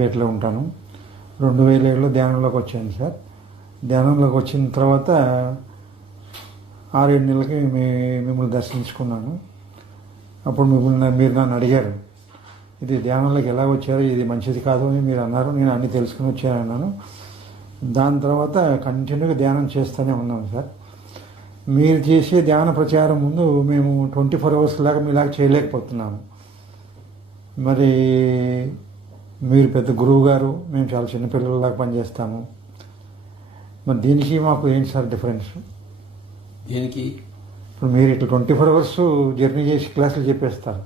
పేటలో ఉంటాను. 2007లో ధ్యానంలోకి వచ్చాను సార్. ధ్యానంలోకి వచ్చిన తర్వాత 6-7 నెలలకి మిమ్మల్ని దర్శించుకున్నాను. అప్పుడు మీరు నన్ను అడిగారు, ఇది ధ్యానంలోకి ఎలా వచ్చారు, ఇది మంచిది కాదు అని మీరు అన్నారు. నేను అన్నీ తెలుసుకుని వచ్చానన్నాను. దాని తర్వాత కంటిన్యూగా ధ్యానం చేస్తూనే ఉన్నాను సార్. మీరు చేసే ధ్యాన ప్రచారం ముందు మేము 24 అవర్స్ లాగా మీలాగా చేయలేకపోతున్నాము. మరి మీరు పెద్ద గురువు గారు, మేము చాలా చిన్నపిల్లలలాగా పనిచేస్తాము. మరి దీనికి మాకు ఏంటి సార్ డిఫరెన్స్? దీనికి ఇప్పుడు మీరు ఇట్లా 24 అవర్స్ జర్నీ చేసి క్లాసులు చెప్పేస్తారు.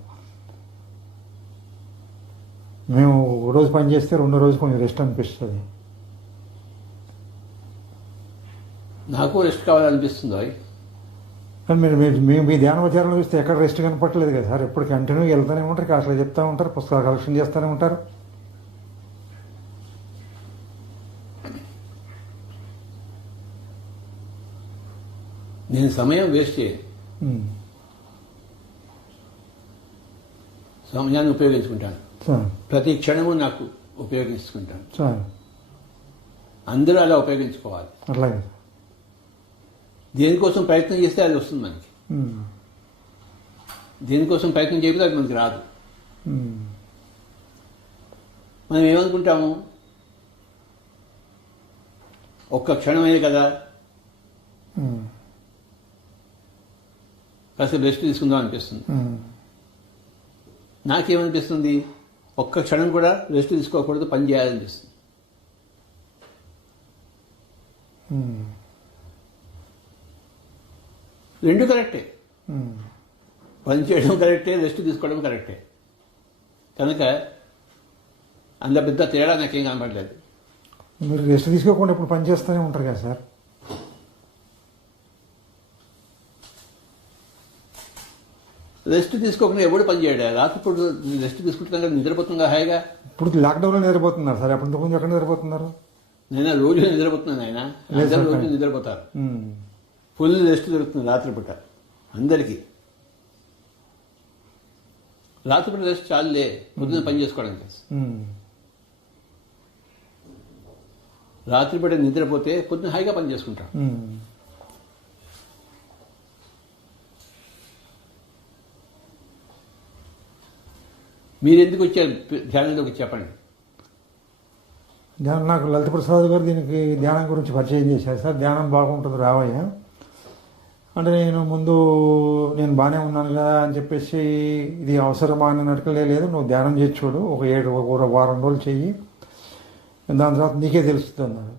మేము ఒక రోజు పని చేస్తే రెండో రోజు కొంచెం రెస్ట్ అనిపిస్తుంది. నాకు రెస్ట్ కావాలనిపిస్తుంది. కానీ మేము మీ ధ్యాన ప్రచారంలో చూస్తే ఎక్కడ రెస్ట్ కనపట్టలేదు కదా సార్. ఎప్పుడు కంటిన్యూగా వెళ్తూనే ఉంటారు, క్లాసులు చెప్తూ ఉంటారు, పుస్తకాలు కలెక్షన్ చేస్తూనే ఉంటారు. నేను సమయం వేస్ట్ చేయను, సమయాన్ని ఉపయోగించుకుంటాను. ప్రతి క్షణము నాకు ఉపయోగించుకుంటాను. అందరూ అలా ఉపయోగించుకోవాలి. అట్లాగే దేనికోసం ప్రయత్నం చేస్తే అది వస్తుంది మనకి. దేనికోసం ప్రయత్నం చేయకపోతే అది మనకి రాదు. మనం ఏమనుకుంటాము, ఒక్క క్షణమే కదా, కాస్త రెస్ట్ తీసుకుందాం అనిపిస్తుంది. నాకేమనిపిస్తుంది, ఒక్క క్షణం కూడా రెస్ట్ తీసుకోకూడదు, పని చేయాలనిపిస్తుంది. రెండు కరెక్టే, పని చేయడం కరెక్టే, రెస్ట్ తీసుకోవడం కరెక్టే. కనుక అంత పెద్ద తేడా నాకేం కనపడలేదు. మీరు రెస్ట్ తీసుకోకుండా ఇప్పుడు పని చేస్తూనే ఉంటారు కదా సార్. రెస్ట్ తీసుకోకుండా ఎవడు పని చేయడా? రాత్రిపూట రెస్ట్ తీసుకుంటున్నాం కదా, నిద్రపోతుందా హాయిగా. ఇప్పుడు లాక్డౌన్లో నిద్రపోతున్నారు సార్. అప్పుడు కొంచెం ఎక్కడ నిద్రపోతున్నారు? నేను రోజు నిద్రపోతున్నాను. ఆయన అందరూ రోజు నిద్రపోతారు. ఫుల్ రెస్ట్ దొరుకుతుంది రాత్రిపూట అందరికీ. రాత్రిపూట రెస్ట్ చాలులే, పొద్దున్న పని చేసుకోవడానికి. రాత్రిపూట నిద్రపోతే పొద్దున్న హాయిగా పని చేసుకుంటాం. మీరు ఎందుకు వచ్చారు ధ్యానంలోకి చెప్పండి. నాకు లలిత ప్రసాద్ గారు దీనికి ధ్యానం గురించి పరిచయం చేశారు సార్. ధ్యానం బాగుంటుంది రావయ్య అంటే, నేను బాగానే ఉన్నాను కదా అని చెప్పేసి ఇది అవసరమా అన్నట్టుగా లేదు. నువ్వు ధ్యానం చేసి చూడు, ఒక వారం రోజులు చెయ్యి, దాని తర్వాత నీకే తెలుస్తుంది అన్నారు.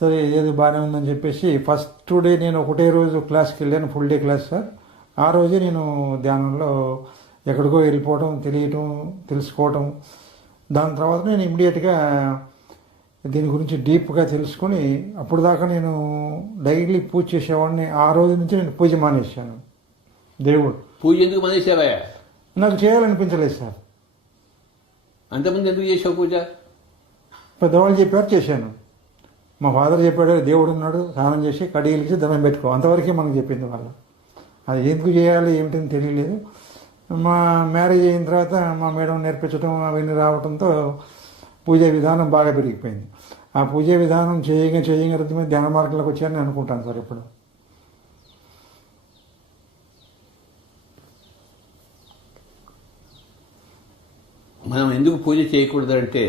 సరే ఏది బాగానే ఉందని చెప్పేసి ఫస్ట్ డే నేను ఒకటే రోజు క్లాస్కి వెళ్ళాను, ఫుల్ డే క్లాస్ సార్. ఆ రోజే నేను ధ్యానంలో ఎక్కడికో వెళ్ళిపోవడం, తెలుసుకోవటం. దాని తర్వాత నేను ఇమ్మీడియట్గా దీని గురించి డీప్గా తెలుసుకుని, అప్పుడు దాకా నేను డైలీ పూజ చేసేవాడిని. ఆ రోజు నుంచి నేను పూజ మానేశాను. దేవుడు పూజ ఎందుకు మానేసావా? నాకు చేయాలనిపించలేదు సార్. అంతకుముందు ఎందుకు చేసావు పూజ? పెద్దవాళ్ళు చెప్పారు, చేశాను. మా ఫాదర్ చెప్పాడు, దేవుడు ఉన్నాడు, స్నానం చేసి కడిగిలిచి దండం పెట్టుకో, అంతవరకే మనకు చెప్పింది వాళ్ళు. అది ఎందుకు చేయాలి ఏమిటని తెలియలేదు. మా మ్యారేజ్ అయిన తర్వాత మా మేడం నేర్పించడం అవన్నీ రావడంతో పూజా విధానం బాగా పెరిగిపోయింది. ఆ పూజా విధానం చేయగా రుద్ది ధ్యాన మార్గంలోకి వచ్చారని అనుకుంటాను సార్. ఇప్పుడు మనం ఎందుకు పూజ చేయకూడదంటే,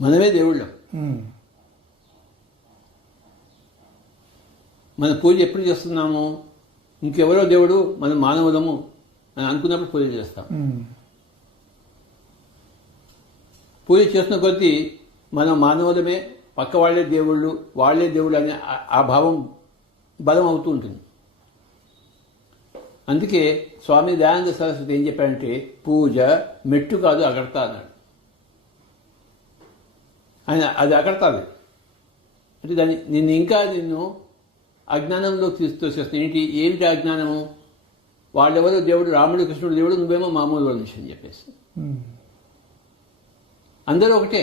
మనమే దేవుళ్ళం. మన పూజ ఎప్పుడు చేస్తున్నాము? ఇంకెవరో దేవుడు, మనం మానవులము అని అనుకున్నప్పుడు పూజ చేస్తాం. పూజ చేస్తున్న కొద్దీ మనం మానవులమే, పక్క వాళ్ళే దేవుళ్ళు అనే ఆ భావం బలం అవుతూ ఉంటుంది. అందుకే స్వామి దయానంద సరస్వతి ఏం చెప్పారంటే, పూజ మెట్టు కాదు అగడతా అన్నాడు. ఆయన అది అగడతాది అంటే నిన్ను అజ్ఞానంలో తీసుకొచ్చేస్తుంది. ఏమిటి అజ్ఞానము? వాళ్ళెవరో దేవుడు, రాముడు కృష్ణుడు దేవుడు, నువ్వేమో మామూలు మనిషి అని చెప్పేసి. అందరూ ఒకటే.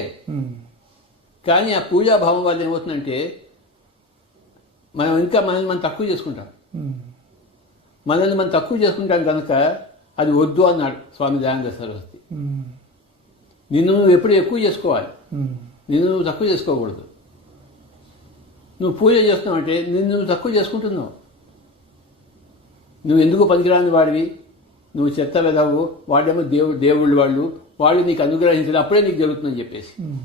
కానీ ఆ పూజాభావం వల్ల ఏమవుతుందంటే, మనల్ని మనం తక్కువ చేసుకుంటాం. మనల్ని మనం తక్కువ చేసుకుంటాం కనుక అది వద్దు అన్నాడు స్వామి దయానంద సరస్వతి. నిన్ను నువ్వు ఎప్పుడు ఎక్కువ చేసుకోవాలి, ఉమ్, నిన్ను నువ్వు తక్కువ చేసుకోకూడదు. నువ్వు పూజ చేస్తున్నావు అంటే నిన్ను నువ్వు తక్కువ చేసుకుంటున్నావు. నువ్వు ఎందుకు పనికిరాని వాడివి, నువ్వు చెత్త వెదవు, వాడేమో దేవుళ్ళు వాళ్ళు నీకు అనుగ్రహించలేదు, అప్పుడే నీకు జరుగుతుందని చెప్పేసి. ఉమ్,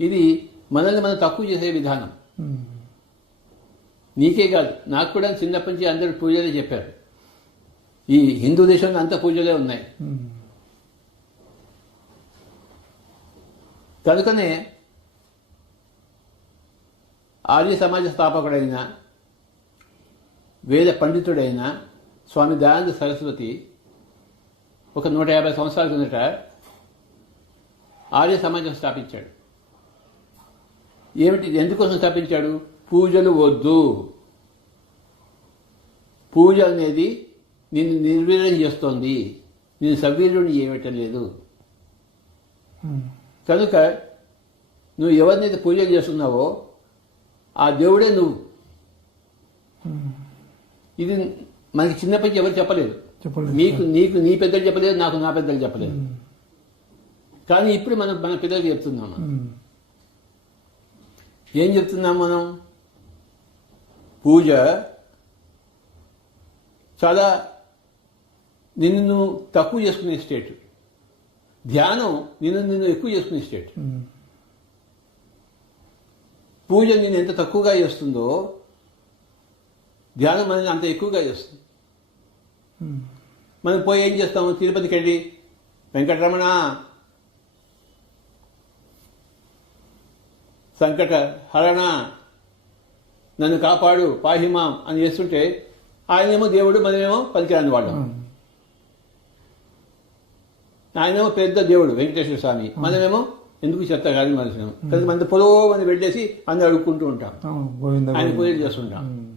ఇది మనల్ని మనం తక్కువ చేసే విధానం. ఉమ్, నీకే కాదు, నాకు కూడా చిన్నప్పటి నుంచి అందరూ పూజలే చెప్పారు. ఈ హిందూ దేశంలో అంత పూజలే ఉన్నాయి. ఉమ్, కనుకనే ఆర్య సమాజ స్థాపకుడైన వేద పండితుడైన స్వామి దయానంద సరస్వతి ఒక 150 సంవత్సరాల కిందట ఆర్య సమాజం స్థాపించాడు. ఏమిటి, ఎందుకోసం స్థాపించాడు? పూజలు వద్దు, పూజ అనేది నిన్ను నిర్వీర్యం చేస్తోంది, నేను సవ్వీర్యుని చేయటం లేదు. ఉమ్, కనుక నువ్వు ఎవరినైతే పూజలు చేస్తున్నావో ఆ దేవుడే నువ్వు. ఉమ్, ఇది మనకి చిన్నప్పటి ఎవరు చెప్పలేదు. చెప్పలేదు. నీకు నీ పెద్దలు చెప్పలేదు, నాకు నా పెద్దలు చెప్పలేదు. ఉమ్, కానీ ఇప్పుడు మనం మన పిల్లలకి చెప్తున్నాం. ఉమ్, ఏం చెప్తున్నాం మనం? పూజ చాలా నిన్ను నువ్వు తక్కువ చేసుకునే స్టేట్, ధ్యానం నిన్ను ఎక్కువ చేసుకునే స్టేట్. ఉమ్, పూజ నేను ఎంత తక్కువగా చేస్తుందో ధ్యానం మనల్ని అంత ఎక్కువగా చేస్తుంది. ఉమ్, మనం పోయి ఏం చేస్తాము? తిరుపతికి వెళ్ళి వెంకటరమణ సంకట హరణ నన్ను కాపాడు పాహిమాం అని చేస్తుంటే ఆయనేమో దేవుడు, మనమేమో పనికిరాని వాళ్ళం. ఉమ్, ఆయనేమో పెద్ద దేవుడు వెంకటేశ్వర స్వామి, మనమేమో ఎందుకు చెత్త కాదు మనిషినేమో. కానీ మన పొలో అని పెట్టేసి అన్ని అడుక్కుంటూ ఉంటాం, అవును, గోవింద ఆయన గోవింద. పూజలు చేస్తుంటాం, ఉమ్,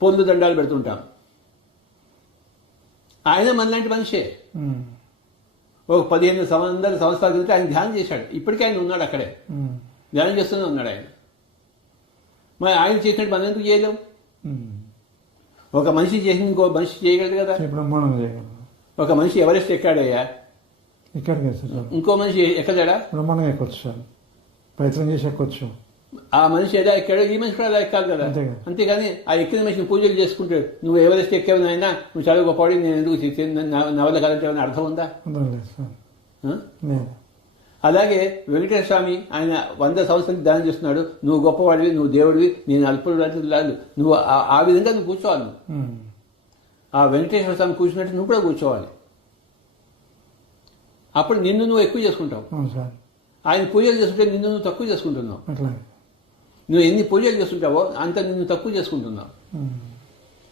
పొందు దండాలు పెడుతుంటాం. ఆయన మనలాంటి మనిషే. ఉమ్, ఒక 15 సంవత్సరాల క్రితం ఆయన ధ్యానం చేశాడు. ఇప్పటికీ ఆయన ఉన్నాడు అక్కడే, ఉమ్, ధ్యానం చేస్తూనే ఉన్నాడు ఆయన. మరి ఆయన చేసినట్టు మనం ఎందుకు చేయలేం? ఉమ్, ఒక మనిషి చేసింది ఇంకో మనిషి చేయగలదు కదా. బ్రహ్మాండం చేయగలరు. ఒక మనిషి ఎవరెస్ట్ ఎక్కాడయ్యా, ఇక్కడికి వేస్తారు సార్, ఇంకో మనిషి ఎక్కదాడా? బ్రహ్మాండంగా ఎక్కొచ్చు సార్, ప్రయత్నం చేసి ఎక్కొచ్చు. ఆ మనిషి ఎలా ఎక్కాడో ఈ మనిషి కూడా అలా ఎక్కాలి కదా. అంతే కదా. అంతేగాని ఆ ఎక్కిన మనిషిని పూజలు చేసుకుంటే నువ్వు ఎవరెస్ట్ ఎక్కావు నాయనా, నువ్వు చాలా గొప్పవాడి, నేను ఎందుకు నా వల్ల కాదంటే ఏమైనా అర్థం ఉందా? అందరం లేదు సార్, ఆ? లేదు. అలాగే వెంకటేశ్వర స్వామి ఆయన 100 సంవత్సరాలు ధ్యానం చేస్తున్నాడు. నువ్వు గొప్పవాడివి, నువ్వు దేవుడివి, నేను అల్పుడు లాంటి నువ్వు ఆ విధంగా నువ్వు కూర్చోవాలి. నువ్వు ఉమ్, ఆ వెంకటేశ్వర స్వామి కూర్చున్నట్టు నువ్వు కూడా కూర్చోవాలి. అప్పుడు నిన్ను నువ్వు ఎక్కువ చేసుకుంటావు. అవును సార్, ఆయన పూజలు చేస్తుంటే నిన్ను నువ్వు తక్కువ చేసుకుంటున్నావు. అట్లాగే. నువ్వు ఎన్ని పూజలు చేస్తుంటావో అంత నిన్ను తక్కువ చేసుకుంటున్నావు. ఉమ్,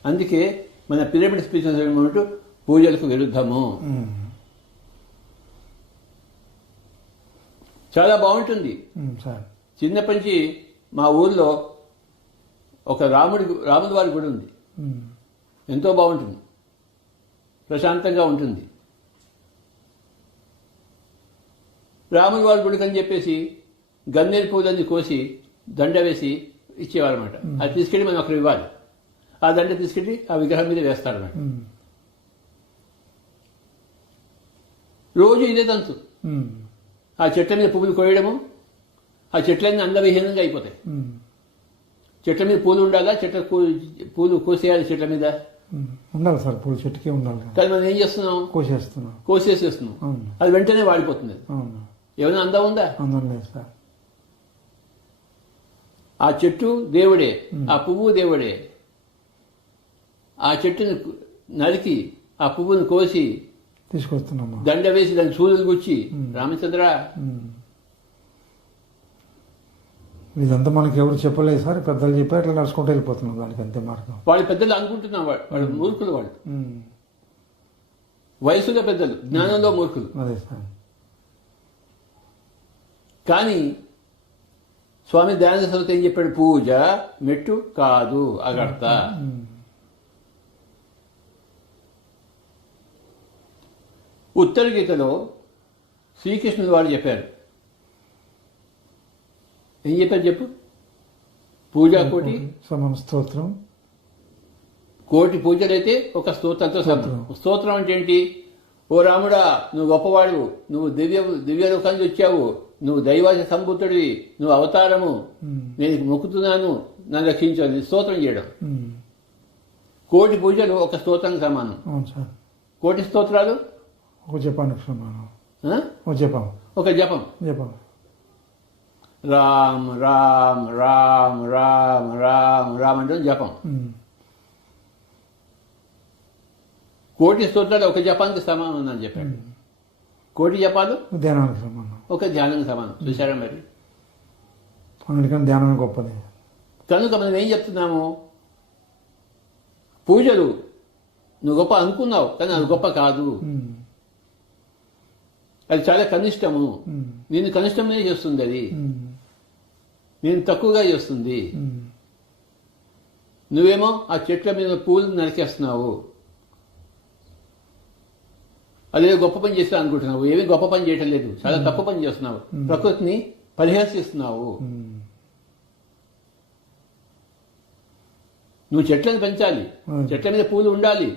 అందుకే మన పిరమిడ్ స్పీచెస్ ఏమంటూ పూజలకు విరుద్ధము. ఉమ్, చాలా బాగుంటుంది. ఉమ్, సార్, చిన్నప్పటి నుంచి మా ఊర్లో ఒక రాముడి వారి గుడి ఉంది. ఉమ్, ఎంతో బాగుంటుంది, ప్రశాంతంగా ఉంటుంది. రాముడి వారి గుడికి అని చెప్పేసి గన్నేరు పూలన్నీ కోసి దండ వేసి ఇచ్చేవారన్నమాట. అది తీసుకెళ్ళి మనం అక్కడ ఇవ్వాలి. ఆ దండ తీసుకెళ్ళి ఆ విగ్రహం మీద వేస్తారన్నమాట. ఉమ్, రోజు ఇదే తంతు. ఉమ్, ఆ చెట్ల మీద పువ్వులు కోయడము, ఆ చెట్లన్నీ అందవిహీనంగా అయిపోతాయి. ఉమ్, చెట్ల మీద పూలు ఉండాలా, పూలు కోసేయాలి చెట్ల మీద. ఉమ్, ఉండాలి సార్, పూల చెట్టుకే ఉండాలి కదా. కానీ మనం ఏం చేస్తున్నాం? కోసేస్తున్నాం. కోసేసేస్తున్నాం. అవును, అది వెంటనే వాడిపోతుంది. అవును, ఏమైనా అందం ఉందా? అందరం లేదు సార్. ఆ చెట్టు దేవుడే, ఆ పువ్వు దేవుడే. ఆ చెట్టుని నరికి ఆ పువ్వును కోసి తీసుకొస్తున్నామా. దండ వేసి దాని సూదులు గుచ్చి రామచంద్ర ఉమ్. ఇదంతా మనకి ఎవరు చెప్పలేదు సార్, పెద్దలు చెప్పారు, అట్లా నడుచుకుంటూ వెళ్ళిపోతున్నాం దానికి, అంతే మార్గం. వాళ్ళు పెద్దలు అనుకుంటున్నాం, వాళ్ళు మూర్ఖులు. వాళ్ళు ఉమ్, వయసులో పెద్దలు, జ్ఞానంలో మూర్ఖులు. అదే సార్. కానీ స్వామి దయానంద సరస్వతి ఏం చెప్పాడు? పూజ మెట్టు కాదు, అగర్త. ఉమ్, ఉత్తర గీతలో శ్రీకృష్ణుడు వారు చెప్పారు. ఏం చెప్పారు చెప్పు? పూజా కోటి సమం స్తోత్రం. కోటి పూజలైతే ఒక స్తోత్రంతో సమానం. స్తోత్రం అంటే ఏంటి? ఓ రాముడా, నువ్వు గొప్పవాడు, నువ్వు దివ్యలోకానికి వచ్చావు, నువ్వు దైవాజ సంబుద్ధుడివి, నువ్వు అవతారము, నేను మొక్కుతున్నాను, నన్ను రక్షించాలి, స్తోత్రం చేయడం. కోటి పూజలు ఒక స్తోత్రం సమానం. అవును సార్. కోటి స్తోత్రాలు ఒక జపానికి సమానం. ఆ? ఒక జపం. రామ్ రామ్ రామ్ రామ్ రామ్ రామ్ అంటే జపం. కోటి స్తోత్రాలు ఒక జపానికి సమానం అని చెప్పాడు. కోటి జపాలు ధ్యానానికి సమానం, ఒక ధ్యానానికి సమానం. చూసారా మరి? అందుకని ధ్యానమే గొప్పది. కనుక మనం ఏం చెప్తున్నాము? పూజలు నువ్వు గొప్ప అనుకున్నావు, కానీ అది గొప్ప కాదు. అది చాలా కనిష్టము. నేను కనిష్టమే చేస్తుంది, అది నేను తక్కువగా చేస్తుంది. నువ్వేమో ఆ చెట్ల మీద పూలు నరికేస్తున్నావు, అదే గొప్ప పని చేస్తా అనుకుంటున్నావు. ఏమీ గొప్ప పని చేయటం లేదు, చాలా తక్కువ పని చేస్తున్నావు. ప్రకృతిని పరిహసిస్తున్నావు. నువ్వు చెట్లను పెంచాలి, చెట్ల మీద పూలు ఉండాలి,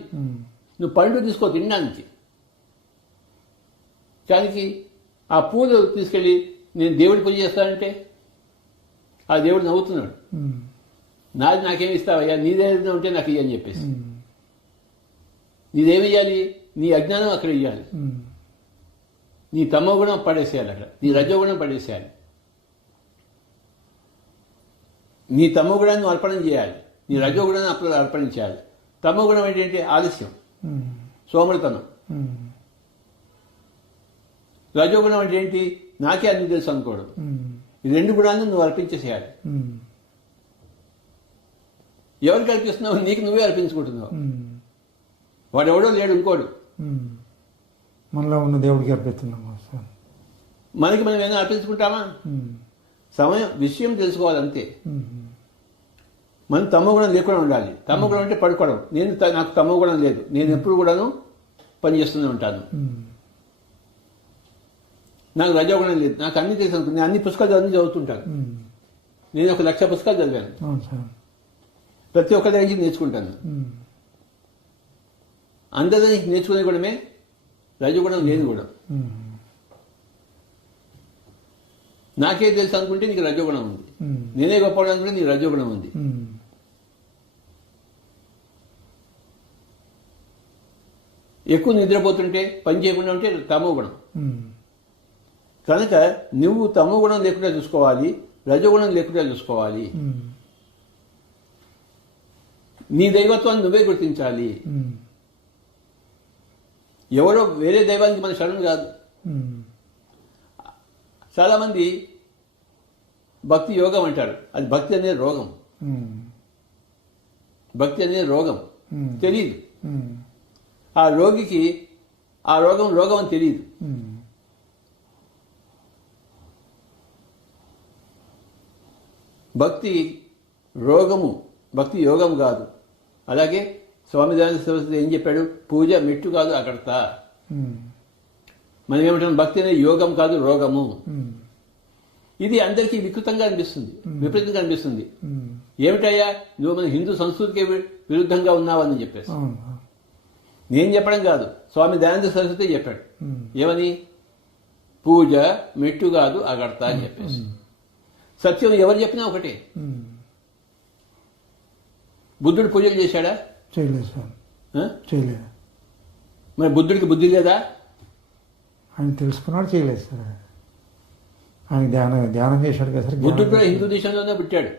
నువ్వు పండు తీసుకో తినడానికి. దానికి ఆ పూలు తీసుకెళ్ళి నేను దేవుడి పూజ చేస్తానంటే ఆ దేవుడు నవ్వుతున్నాడు. నాది నాకేమి ఇస్తావయ్యా, నీదేదో ఉంటే నాకు ఇయ్యని చెప్పేసి. నీదేమి ఇయ్యాలి? నీ అజ్ఞానం అక్కడ ఇయ్యాలి, నీ తమోగుణం పడేసేయాలి, అక్కడ నీ రజోగుణం పడేసేయాలి. నీ తమోగుణాన్ని అర్పణం చేయాలి, నీ రజోగుణాన్ని అర్పణం చేయాలి. తమోగుణం ఏంటంటే ఆలస్యం, సోమరితనం. రజోగుణం అంటే ఏంటి? నాకే అన్ని తెలుసు అనుకోవడం. ఈ రెండు గుణాలను నువ్వు అర్పించేసేయాలి. ఎవరికి అర్పిస్తున్నావు? నీకు నువ్వే అర్పించుకుంటున్నావు. వాడెవడో లేడు, ఇంకోడు. మనలో ఉన్న దేవుడికి అర్పిస్తున్నాం. మనకి మనం ఏమైనా అర్పించుకుంటామా? విషయం తెలుసుకోవాలంతే. మనం తమోగుణం లేకుండా ఉండాలి. తమోగుణం అంటే పడుకోవడం. నాకు తమోగుణం లేదు, నేను ఎప్పుడు కూడాను పనిచేస్తూనే ఉంటాను. నాకు రజోగుణం లేదు, నాకు అన్ని తెలుసు అనుకుంది. నేను అన్ని పుస్తకాలు అన్ని చదువుతుంటాను. నేను 1,00,000 పుస్తకాలు చదివాను. ప్రతి ఒక్క దగ్గర నుంచి నేర్చుకుంటాను. అందరి నుంచి నేర్చుకునే గుణమే రజోగుణం లేని గుణం. నాకే తెలుసు అనుకుంటే నీకు రజోగుణం ఉంది. నేనే గొప్పవాడు అనుకుంటే నీకు రజోగుణం ఉంది. ఎక్కువ నిద్రపోతుంటే, పని చేయకుండా ఉంటే తమో గుణం. కనుక నువ్వు తమో గుణం లేకుండా చూసుకోవాలి, రజోగుణం లేకుండా చూసుకోవాలి. నీ దైవత్వాన్ని నువ్వే గుర్తించాలి. ఎవరో వేరే దైవానికి మన శరణం కాదు. చాలా మంది భక్తి యోగం అంటారు. అది భక్తి అనేది రోగం. భక్తి అనేది రోగం, తెలియదు. ఆ రోగికి ఆ రోగం అని తెలియదు. భక్తి రోగము, భక్తి యోగం కాదు. అలాగే స్వామి దయానంద సరస్వతి ఏం చెప్పాడు? పూజ మెట్టు కాదు అకర్త. మనం ఏమంటాం? భక్తి అనేది యోగం కాదు, రోగము. ఇది అందరికీ వికృతంగా అనిపిస్తుంది, విపరీతంగా అనిపిస్తుంది. ఏమిటయ్యా నువ్వు మన హిందూ సంస్కృతికి విరుద్ధంగా ఉన్నావని చెప్పేసి. నేను చెప్పడం కాదు, స్వామి దయానంద సరస్వతి చెప్పాడు. ఏమని? పూజ మెట్టు కాదు అగడత అని చెప్పేసి. సత్యం ఎవరు చెప్పినా ఒకటే. బుద్ధుడు పూజలు చేశాడా? చేయలేదు సార్, చేయలేదు. మరి బుద్ధుడికి బుద్ధి లేదా? ఆయన తెలుసుకున్నాడు, చేయలేదు సార్. ఆయన ధ్యానం చేశాడు కదా సార్. బుద్ధుడు కూడా హిందూ దేశంలోనే పుట్టాడు,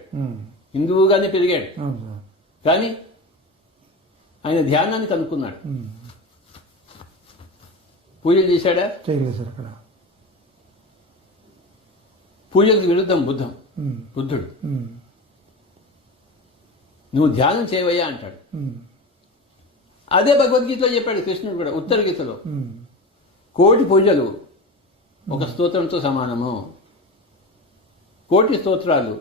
హిందువుగానే పెరిగాడు. కానీ ఆయన ధ్యానాన్ని కనుక్కున్నాడు. పూజలు చేశాడా? చేయలేదు సార్. అక్కడ పూజలకు విరుద్ధం బుద్ధుడు. నువ్వు ధ్యానం చేయవయ్యా అంటాడు. అదే భగవద్గీతలో చెప్పాడు కృష్ణుడు కూడా, ఉత్తర గీతలో. కోటి పూజలు ఒక స్తోత్రంతో సమానము, కోటి స్తోత్రాలు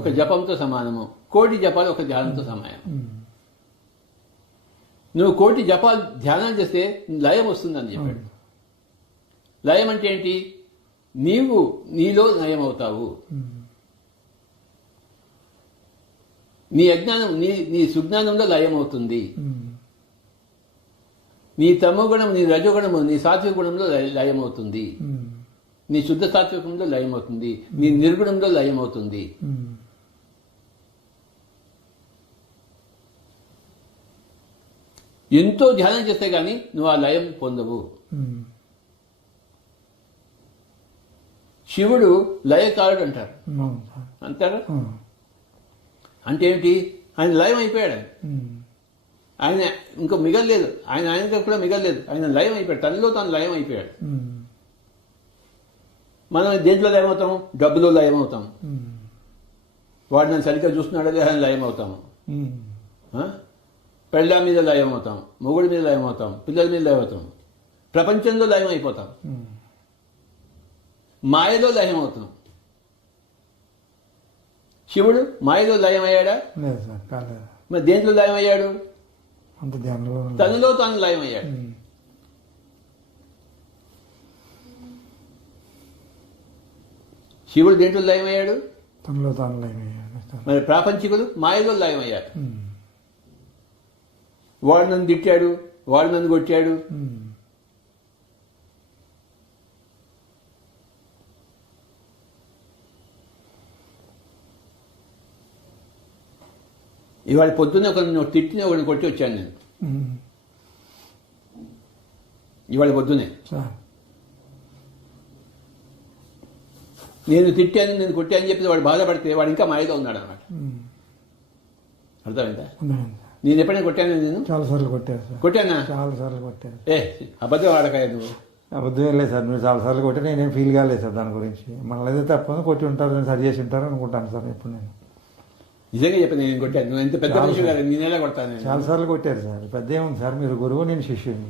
ఒక జపంతో సమానము, కోటి జపాలు ఒక ధ్యానంతో సమానం. నువ్వు కోటి జపాలు ధ్యానం చేస్తే లయం వస్తుందని చెప్పాడు. లయం అంటే ఏంటి? నీవు నీలో లయం అవుతావు. నీ అజ్ఞానం నీ సుజ్ఞానంలో లయం అవుతుంది. నీ తమోగుణం, నీ రజోగుణము, నీ సాత్విక గుణంలో లయమవుతుంది. నీ శుద్ధ సాత్వికంలో లయమవుతుంది. నీ నిర్గుణంలో లయమవుతుంది. ఎంతో ధ్యానం చేస్తే గానీ నువ్వు ఆ లయం పొందవు. శివుడు లయకారుడు అంటారు. అంటారా? అంటే ఏమిటి? ఆయన లయం అయిపోయాడు. ఆయన ఇంకా మిగలలేదు. ఆయనతో కూడా మిగలలేదు. ఆయన లయం అయిపోయాడు. తనలో తాను లయం అయిపోయాడు. మనం దేంట్లో లయం అవుతాము? డబ్బులో లయం అవుతాము. వాడు నన్ను సరిగ్గా చూస్తున్నాడో లేదా అని లయం అవుతాము. పెళ్ళ మీద లయం అవుతాం, మొగుడి మీద లయం అవుతాం, పిల్లల మీద లయం అవుతాం, ప్రపంచంలో లయం అయిపోతాం, మాయలో లయం అవుతాం. శివుడు మాయలో లయం అయ్యాడా? మరి దేంట్లో లయం అయ్యాడు? తనలో తాను లయం అయ్యాడు. శివుడు దేంట్లో లయం అయ్యాడు? తనలో తాను లయం అయ్యాడు. మరి ప్రాపంచికులు మాయలో లయం అయ్యారు. వాడు నన్ను తిట్టాడు, వాడు నన్ను కొట్టాడు, ఇవాళ పొద్దున్న ఒకరిని తిట్టిన ఒకరిని కొట్టి వచ్చాను నేను. ఇవాళ పొద్దునే నేను తిట్టాను, నేను కొట్టాను చెప్పి వాడు బాధపడితే వాడు ఇంకా మాయలో ఉన్నాడు అన్నమాట. అర్థమైందా? నేను ఎప్పుడైనా కొట్టాను? నేను చాలా సార్లు కొట్టాను సార్. కొట్టానా? చాలా సార్లు కొట్టాను. అబద్ధం ఆడకాయ నువ్వు. అబద్ధం ఏం లేదు సార్. మీరు చాలా సార్లు కొట్టే నేనేం ఫీల్ కాలేదు సార్ దాని గురించి. మళ్ళీ అయితే తప్పని కొట్టి ఉంటారు, నేను సరి చేసి ఉంటారు అనుకుంటాను సార్. ఇప్పుడు నేను నిజంగా చెప్పాను, నేను కొట్టాను. నువ్వు ఎంత పెద్ద మనిషి కాదు, నేనేలా కొడతాను? చాలా సార్లు కొట్టారు సార్. పెద్ద ఏముంది సార్, మీరు గురువు, నేను శిష్యుని.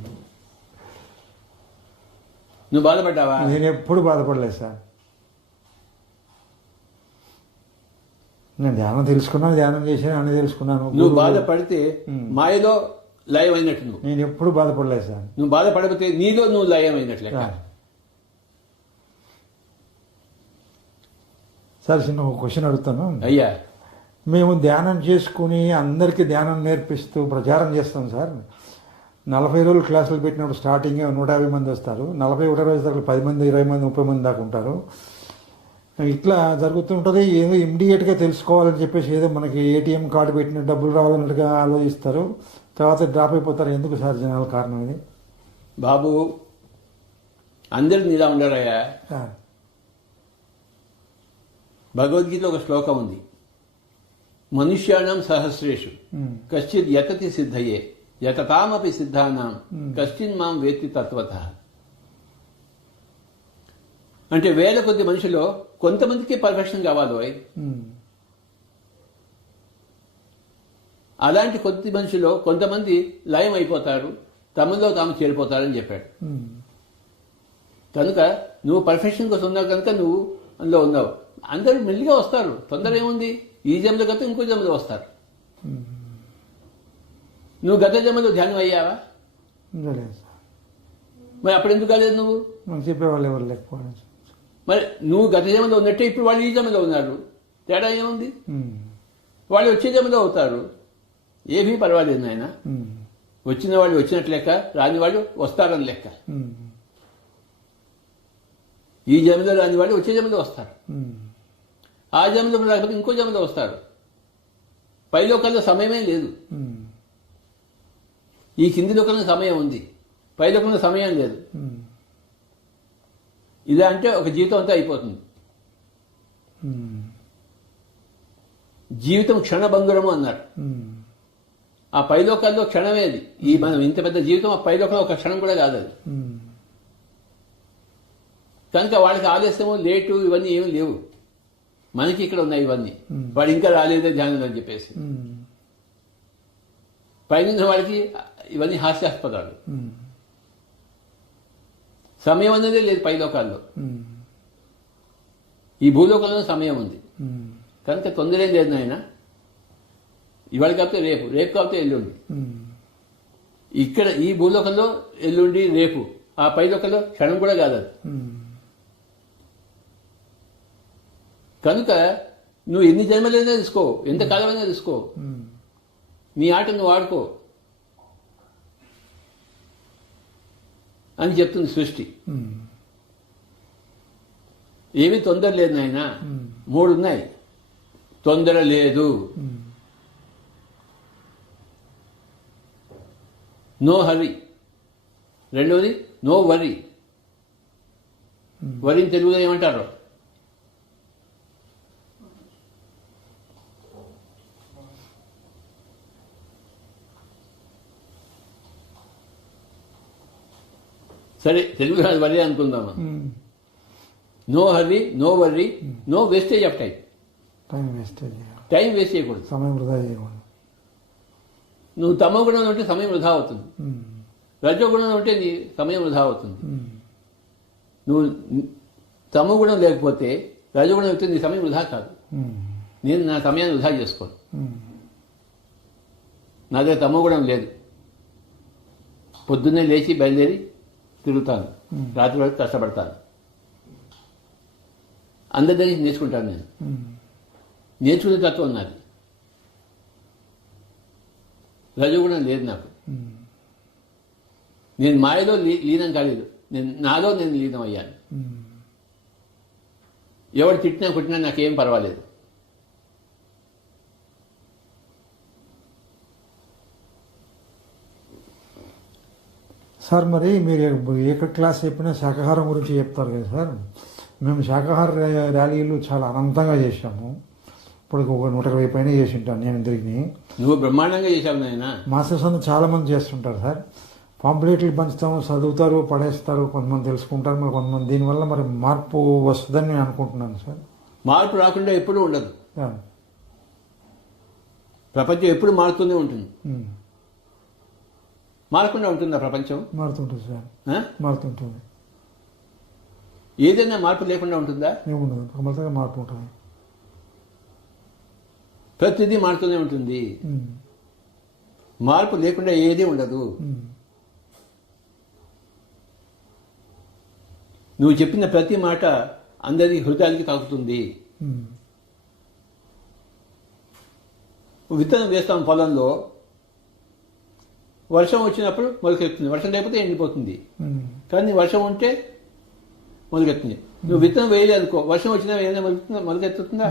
నువ్వు బాధపడ్డావా? నేను ఎప్పుడు బాధపడలేదు సార్. నేను ధ్యానం తెలుసుకున్నాను, ధ్యానం చేశాను, అన్ని తెలుసుకున్నాను. నువ్వు బాధపడితే మాయలో లయం అయినట్టు నువ్వు. నేను ఎప్పుడు బాధపడలేదు సార్. నువ్వు బాధపడిపోతే నీలో నువ్వు లయం అయినట్లే. సార్ చిన్న ఒక క్వశ్చన్ అడుగుతాను. అయ్యా, మేము ధ్యానం చేసుకుని అందరికీ ధ్యానం నేర్పిస్తూ ప్రచారం చేస్తాం సార్. 40 రోజులు క్లాసులు పెట్టినప్పుడు స్టార్టింగ్ 150 మంది వస్తారు. 41 రోజుల దాకా 10 మంది, 20 మంది, 30 మంది దాకా ఉంటారు. ఇట్లా జరుగుతుంటుంది. ఏదో ఇమ్మీడియట్గా తెలుసుకోవాలని చెప్పేసి ఏదో మనకి ఏటీఎం కార్డు పెట్టిన డబ్బులు రావాలన్నట్టుగా ఆలోచిస్తారు. తర్వాత డ్రాప్ అయిపోతారు. ఎందుకు సార్ జనాల కారణం ఇది? బాబు, అందరు నీలా ఉండరయ్యా. భగవద్గీత ఒక శ్లోకం ఉంది, మనుష్యాణం సహస్రేషు కశ్చిత్ యతతి సిద్ధయే యతతామపి సిద్ధానాం కశ్చిన్ మాం వేత్తి తత్వతః. అంటే వేల కొద్ది మనుషులో కొంతమందికి పర్ఫెక్షన్ కావాలి. అలాంటి కొద్ది మనుషులో కొంతమంది లయం అయిపోతారు, తమలో తాము చేరిపోతారని చెప్పాడు. కనుక నువ్వు పర్ఫెక్షన్ కోసం ఉన్నావు కనుక నువ్వు అందులో ఉన్నావు. అందరూ మెల్లిగా వస్తారు, తొందర ఏముంది? ఈ జన్మలో కనుక ఇంకో జన్మలో వస్తారు. నువ్వు గత జన్మలో ధ్యానం అయ్యావా? మరి అప్పుడు ఎందుకు కాలేదు నువ్వు? చెప్పేవాళ్ళు ఎవరు లేకపోవడం. మరి నువ్వు గత జన్మలో ఉన్నట్టే ఇప్పుడు వాళ్ళు ఈ జన్మలో ఉన్నారు. తేడా ఏముంది? వాళ్ళు వచ్చే జన్మలో అవుతారు. ఏమీ పర్వాలేదు నాయన. వచ్చిన వాళ్ళు వచ్చినట్టు లెక్క, రాని వాళ్ళు వస్తారని లెక్క. ఈ జన్మలో రాని వాళ్ళు వచ్చే జన్మలో వస్తారు. ఆ జన్మలో రాకపోతే ఇంకో జన్మలో వస్తారు. పైలోకంలో సమయమే లేదు. ఈ కింది లోకంలో సమయం ఉంది, పైలోకంలో సమయం లేదు. ఇలా అంటే ఒక జీవితం అంతా అయిపోతుంది. జీవితం క్షణభంగురము అన్నారు. ఆ పైలోకాల్లో క్షణమేది. ఈ మనం ఇంత పెద్ద జీవితం ఆ పైలోకంలో ఒక క్షణం కూడా కాదు అది. కనుక వాళ్ళకి ఆలస్యము, లేటు ఇవన్నీ ఏమీ లేవు. మనకి ఇక్కడ ఉన్నాయి ఇవన్నీ. వాడు ఇంకా రాలేదే ధ్యానం అని చెప్పేసి పైన వాడికి ఇవన్నీ హాస్యాస్పదాలు. సమయం అనేది లేదు పైలోకాల్లో. ఈ భూలోకంలో సమయం ఉంది కనుక తొందర ఏం లేదు నాయన. ఇవాళ కాకపోతే రేపు, రేపు కాకపోతే ఎల్లుండి. ఇక్కడ ఈ భూలోకంలో ఎల్లుండి, రేపు. ఆ పైలోకంలో క్షణం కూడా కాదు అది. కనుక నువ్వు ఎన్ని జన్మలైనా తీసుకో, ఎంత కాలమైనా తీసుకో, నీ ఆట నువ్వు ఆడుకో. అని చెప్తుంది సృష్టి. ఉమ్. ఏమీ తొందర లేదు నాయన. 3 ఉన్నాయి. తొందర లేదు, ఉమ్. నో హరి. రెండవది నో వరి. వరిని తెలుగులో ఏమంటారు? సరే, తెలుగులో అది వరి అనుకుందామా. Um. No hurry, no worry, no wastage of time. Time wastage చేయాలి. టైం వేస్ట్ చేయకూడదు. సమయం వృధా చేయకూడదు. నువ్వు తమో గుణంలో ఉంటే సమయం వృధా అవుతుంది. ఉమ్. రజోగుణంలో ఉంటే నీ సమయం వృధా అవుతుంది. ఉమ్. నువ్వు తమో గుణం లేకపోతే రజోగుణం అయితే నీ సమయం వృధా కాదు. ఉమ్. నేను నా సమయాన్ని వృధా చేసుకోను. ఉమ్. నా దగ్గర తమో గుణం లేదు. పొద్దున్నే లేచి బయలుదేరి తిరుగుతాను, రాత్రి వరకు కష్టపడతాను. అందరి దగ్గర నుంచి నేర్చుకుంటాను. నేను ఉమ్. నేర్చుకునే తత్వం నాది. రజోగుణం లేదు నాకు. ఉమ్. నేను మాయలో లీనం కాలేదు. నాలో నేను లీనం అయ్యాను. ఉమ్. ఎవడు తిట్టినా కొట్టినా నాకేం పర్వాలేదు. సార్ మరి మీరు ఏ క్లాస్ చెప్పినా శాకాహారం గురించి చెప్తారు కదా సార్. మేము శాకాహార ర్యాలీలు చాలా అనంతంగా చేశాము. ఇప్పుడు ఒక 120 పైన చేసి ఉంటాను నేను తిరిగి. నువ్వు బ్రహ్మాండంగా చేశావు నాయన. మాస్టర్స్ అందరూ చాలా మంది చేస్తుంటారు సార్. పాంప్లెట్లు పంచుతాము, చదువుతారు, పడేస్తారు. కొంతమంది తెలుసుకుంటారు, మరి కొంతమంది దీనివల్ల మరి మార్పు వస్తుందని నేను అనుకుంటున్నాను సార్. మార్పు రాకుండా ఎప్పుడూ ఉండదు. యా. ప్రపంచం ఎప్పుడు మారుతూనే ఉంటుంది. ఉమ్. మారకుండా ఉంటుందా ప్రపంచం? మారుతుంటుంది సార్. ఆ? మారుతుంటుంది. ఏదైనా మార్పు లేకుండా ఉంటుందా? ఏముండదు, కంపల్సరీగా మార్పు ఉంటుంది. ప్రతిదీ మారుతూనే ఉంటుంది. ఉమ్. మార్పు లేకుండా ఏదీ ఉండదు. ఉమ్. నువ్వు చెప్పిన ప్రతి మాట అందరి హృదయానికి తాకుతుంది. ఉమ్. విత్తనం వేస్తాం పొలంలో, వర్షం వచ్చినప్పుడు మొలకెత్తుంది, వర్షం లేకపోతే ఎండిపోతుంది. ఉమ్. కానీ వర్షం ఉంటే మొలకెత్తుంది. నువ్వు విత్తనం వేయలేదనుకో, వర్షం వచ్చినా ఏదైనా మొలకెత్తుతుందా?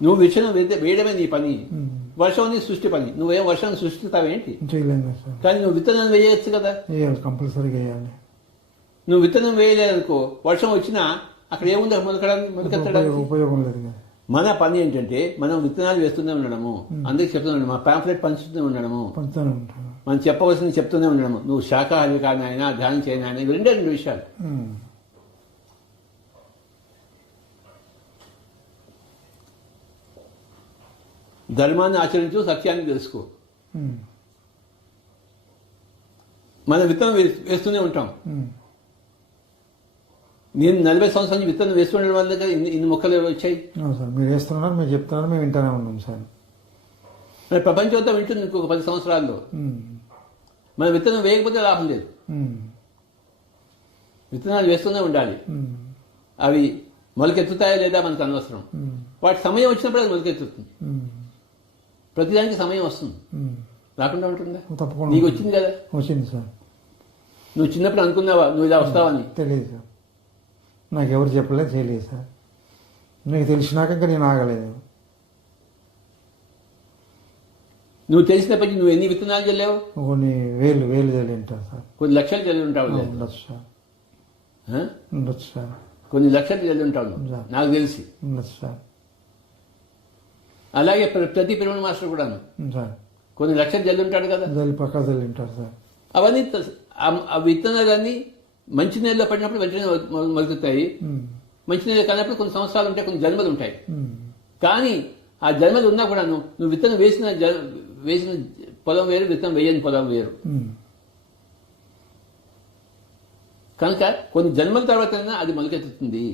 నువ్వు విత్తనం వేయడమే నీ పని. ఉమ్. వర్షం నీ సృష్టి పని. నువ్వేం వర్షాన్ని సృష్టిస్తావేంటి? చేయలేము కదా సార్. కానీ నువ్వు విత్తనాన్ని వేయవచ్చు కదా. వేయాలి, కంపల్సరీగా వేయాలి. నువ్వు విత్తనం వేయలేదనుకో, వర్షం వచ్చినా అక్కడ ఏముంది మొలకెత్తడానికి? ఉపయోగం లేదు కదా. మన పని ఏంటంటే మనం విత్తనాలు వేస్తూనే ఉండడము, అందరికి చెప్తూనే ఉండడం, మా పాంఫ్లెట్ పంచుతూనే ఉండడము, పంచుతూనే ఉంటాను. మనం చెప్పవలసింది చెప్తూనే ఉండడము. నువ్వు శాకాహారి కాని ఆయన, ధ్యానం చేయని ఆయన, ఇవి 2 విషయాలు. ఉమ్. ధర్మాన్ని ఆచరించు, సత్యాన్ని తెలుసుకో. ఉమ్. మనం విత్తనం వేస్తూనే ఉంటాం. ఉమ్. నేను 40 సంవత్సరాల నుంచి విత్తనం వేస్తుండడం వల్ల కదా ఇన్ని మొక్కలు వచ్చాయి. అవును సార్, మీరు వేస్తున్నారు, మీరు చెప్తున్నారు, మేము వింటానే ఉన్నాం సార్. మరి ప్రపంచం అంతా వింటుంది ఇంకొక 10 సంవత్సరాల్లో. ఉమ్. మనం విత్తనం వేయకపోతే లాభం లేదు. ఉమ్. విత్తనాలు వేస్తూనే ఉండాలి. ఉమ్. అవి మొలకెత్తుతాయా లేదా మనకు అనవసరం. ఉమ్. వాటి సమయం వచ్చినప్పుడు అది మొలకెత్తుతుంది. ఉమ్. ప్రతిదానికి సమయం వస్తుంది. ఉమ్. రాకుండా ఉంటుందా? తప్పకుండా నీకు వచ్చింది కదా. వచ్చింది సార్. నువ్వు చిన్నప్పుడు అనుకున్నావా నువ్వు ఇలా వస్తావని? తెలియదు సార్, నాకు ఎవరు చెప్పలేదు, తెలియదు సార్. నీకు తెలిసినాక ఇంకా నేను ఆగలేదు. నువ్వు తెలిసినప్పటికీ నువ్వు ఎన్ని విత్తనాలు చల్లావు? కొన్ని వేలు చల్లి ఉంటారు సార్. కొన్ని లక్షలు చల్లి ఉంటావు. ఉండొచ్చు సార్. ఆ? ఉండొచ్చు సార్. కొన్ని లక్షలు చల్లి ఉంటావు నువ్వు, నాకు తెలిసి. ఉండొచ్చు సార్. అలాగే ప్రతి పిరమిడ్ మాస్టర్ కూడాను సార్ కొన్ని లక్షలు జల్లి ఉంటాడు కదా. జల్లి పక్కా జల్లి ఉంటారు సార్. అవన్నీ ఆ విత్తనాలన్నీ మంచి నీళ్ళలో పడినప్పుడు వెంటనే మొలుగుతాయి. మంచి నీళ్ళు కానప్పుడు కొన్ని సంవత్సరాలు ఉంటాయి, కొన్ని జన్మలు ఉంటాయి. కానీ ఆ జన్మలు ఉన్నా కూడా నువ్వు విత్తనం వేసిన పొలం వేరు, విత్తనం వేయని పొలం వేరు. కనుక కొన్ని జన్మల తర్వాత అది మొలకెత్తుతుంది.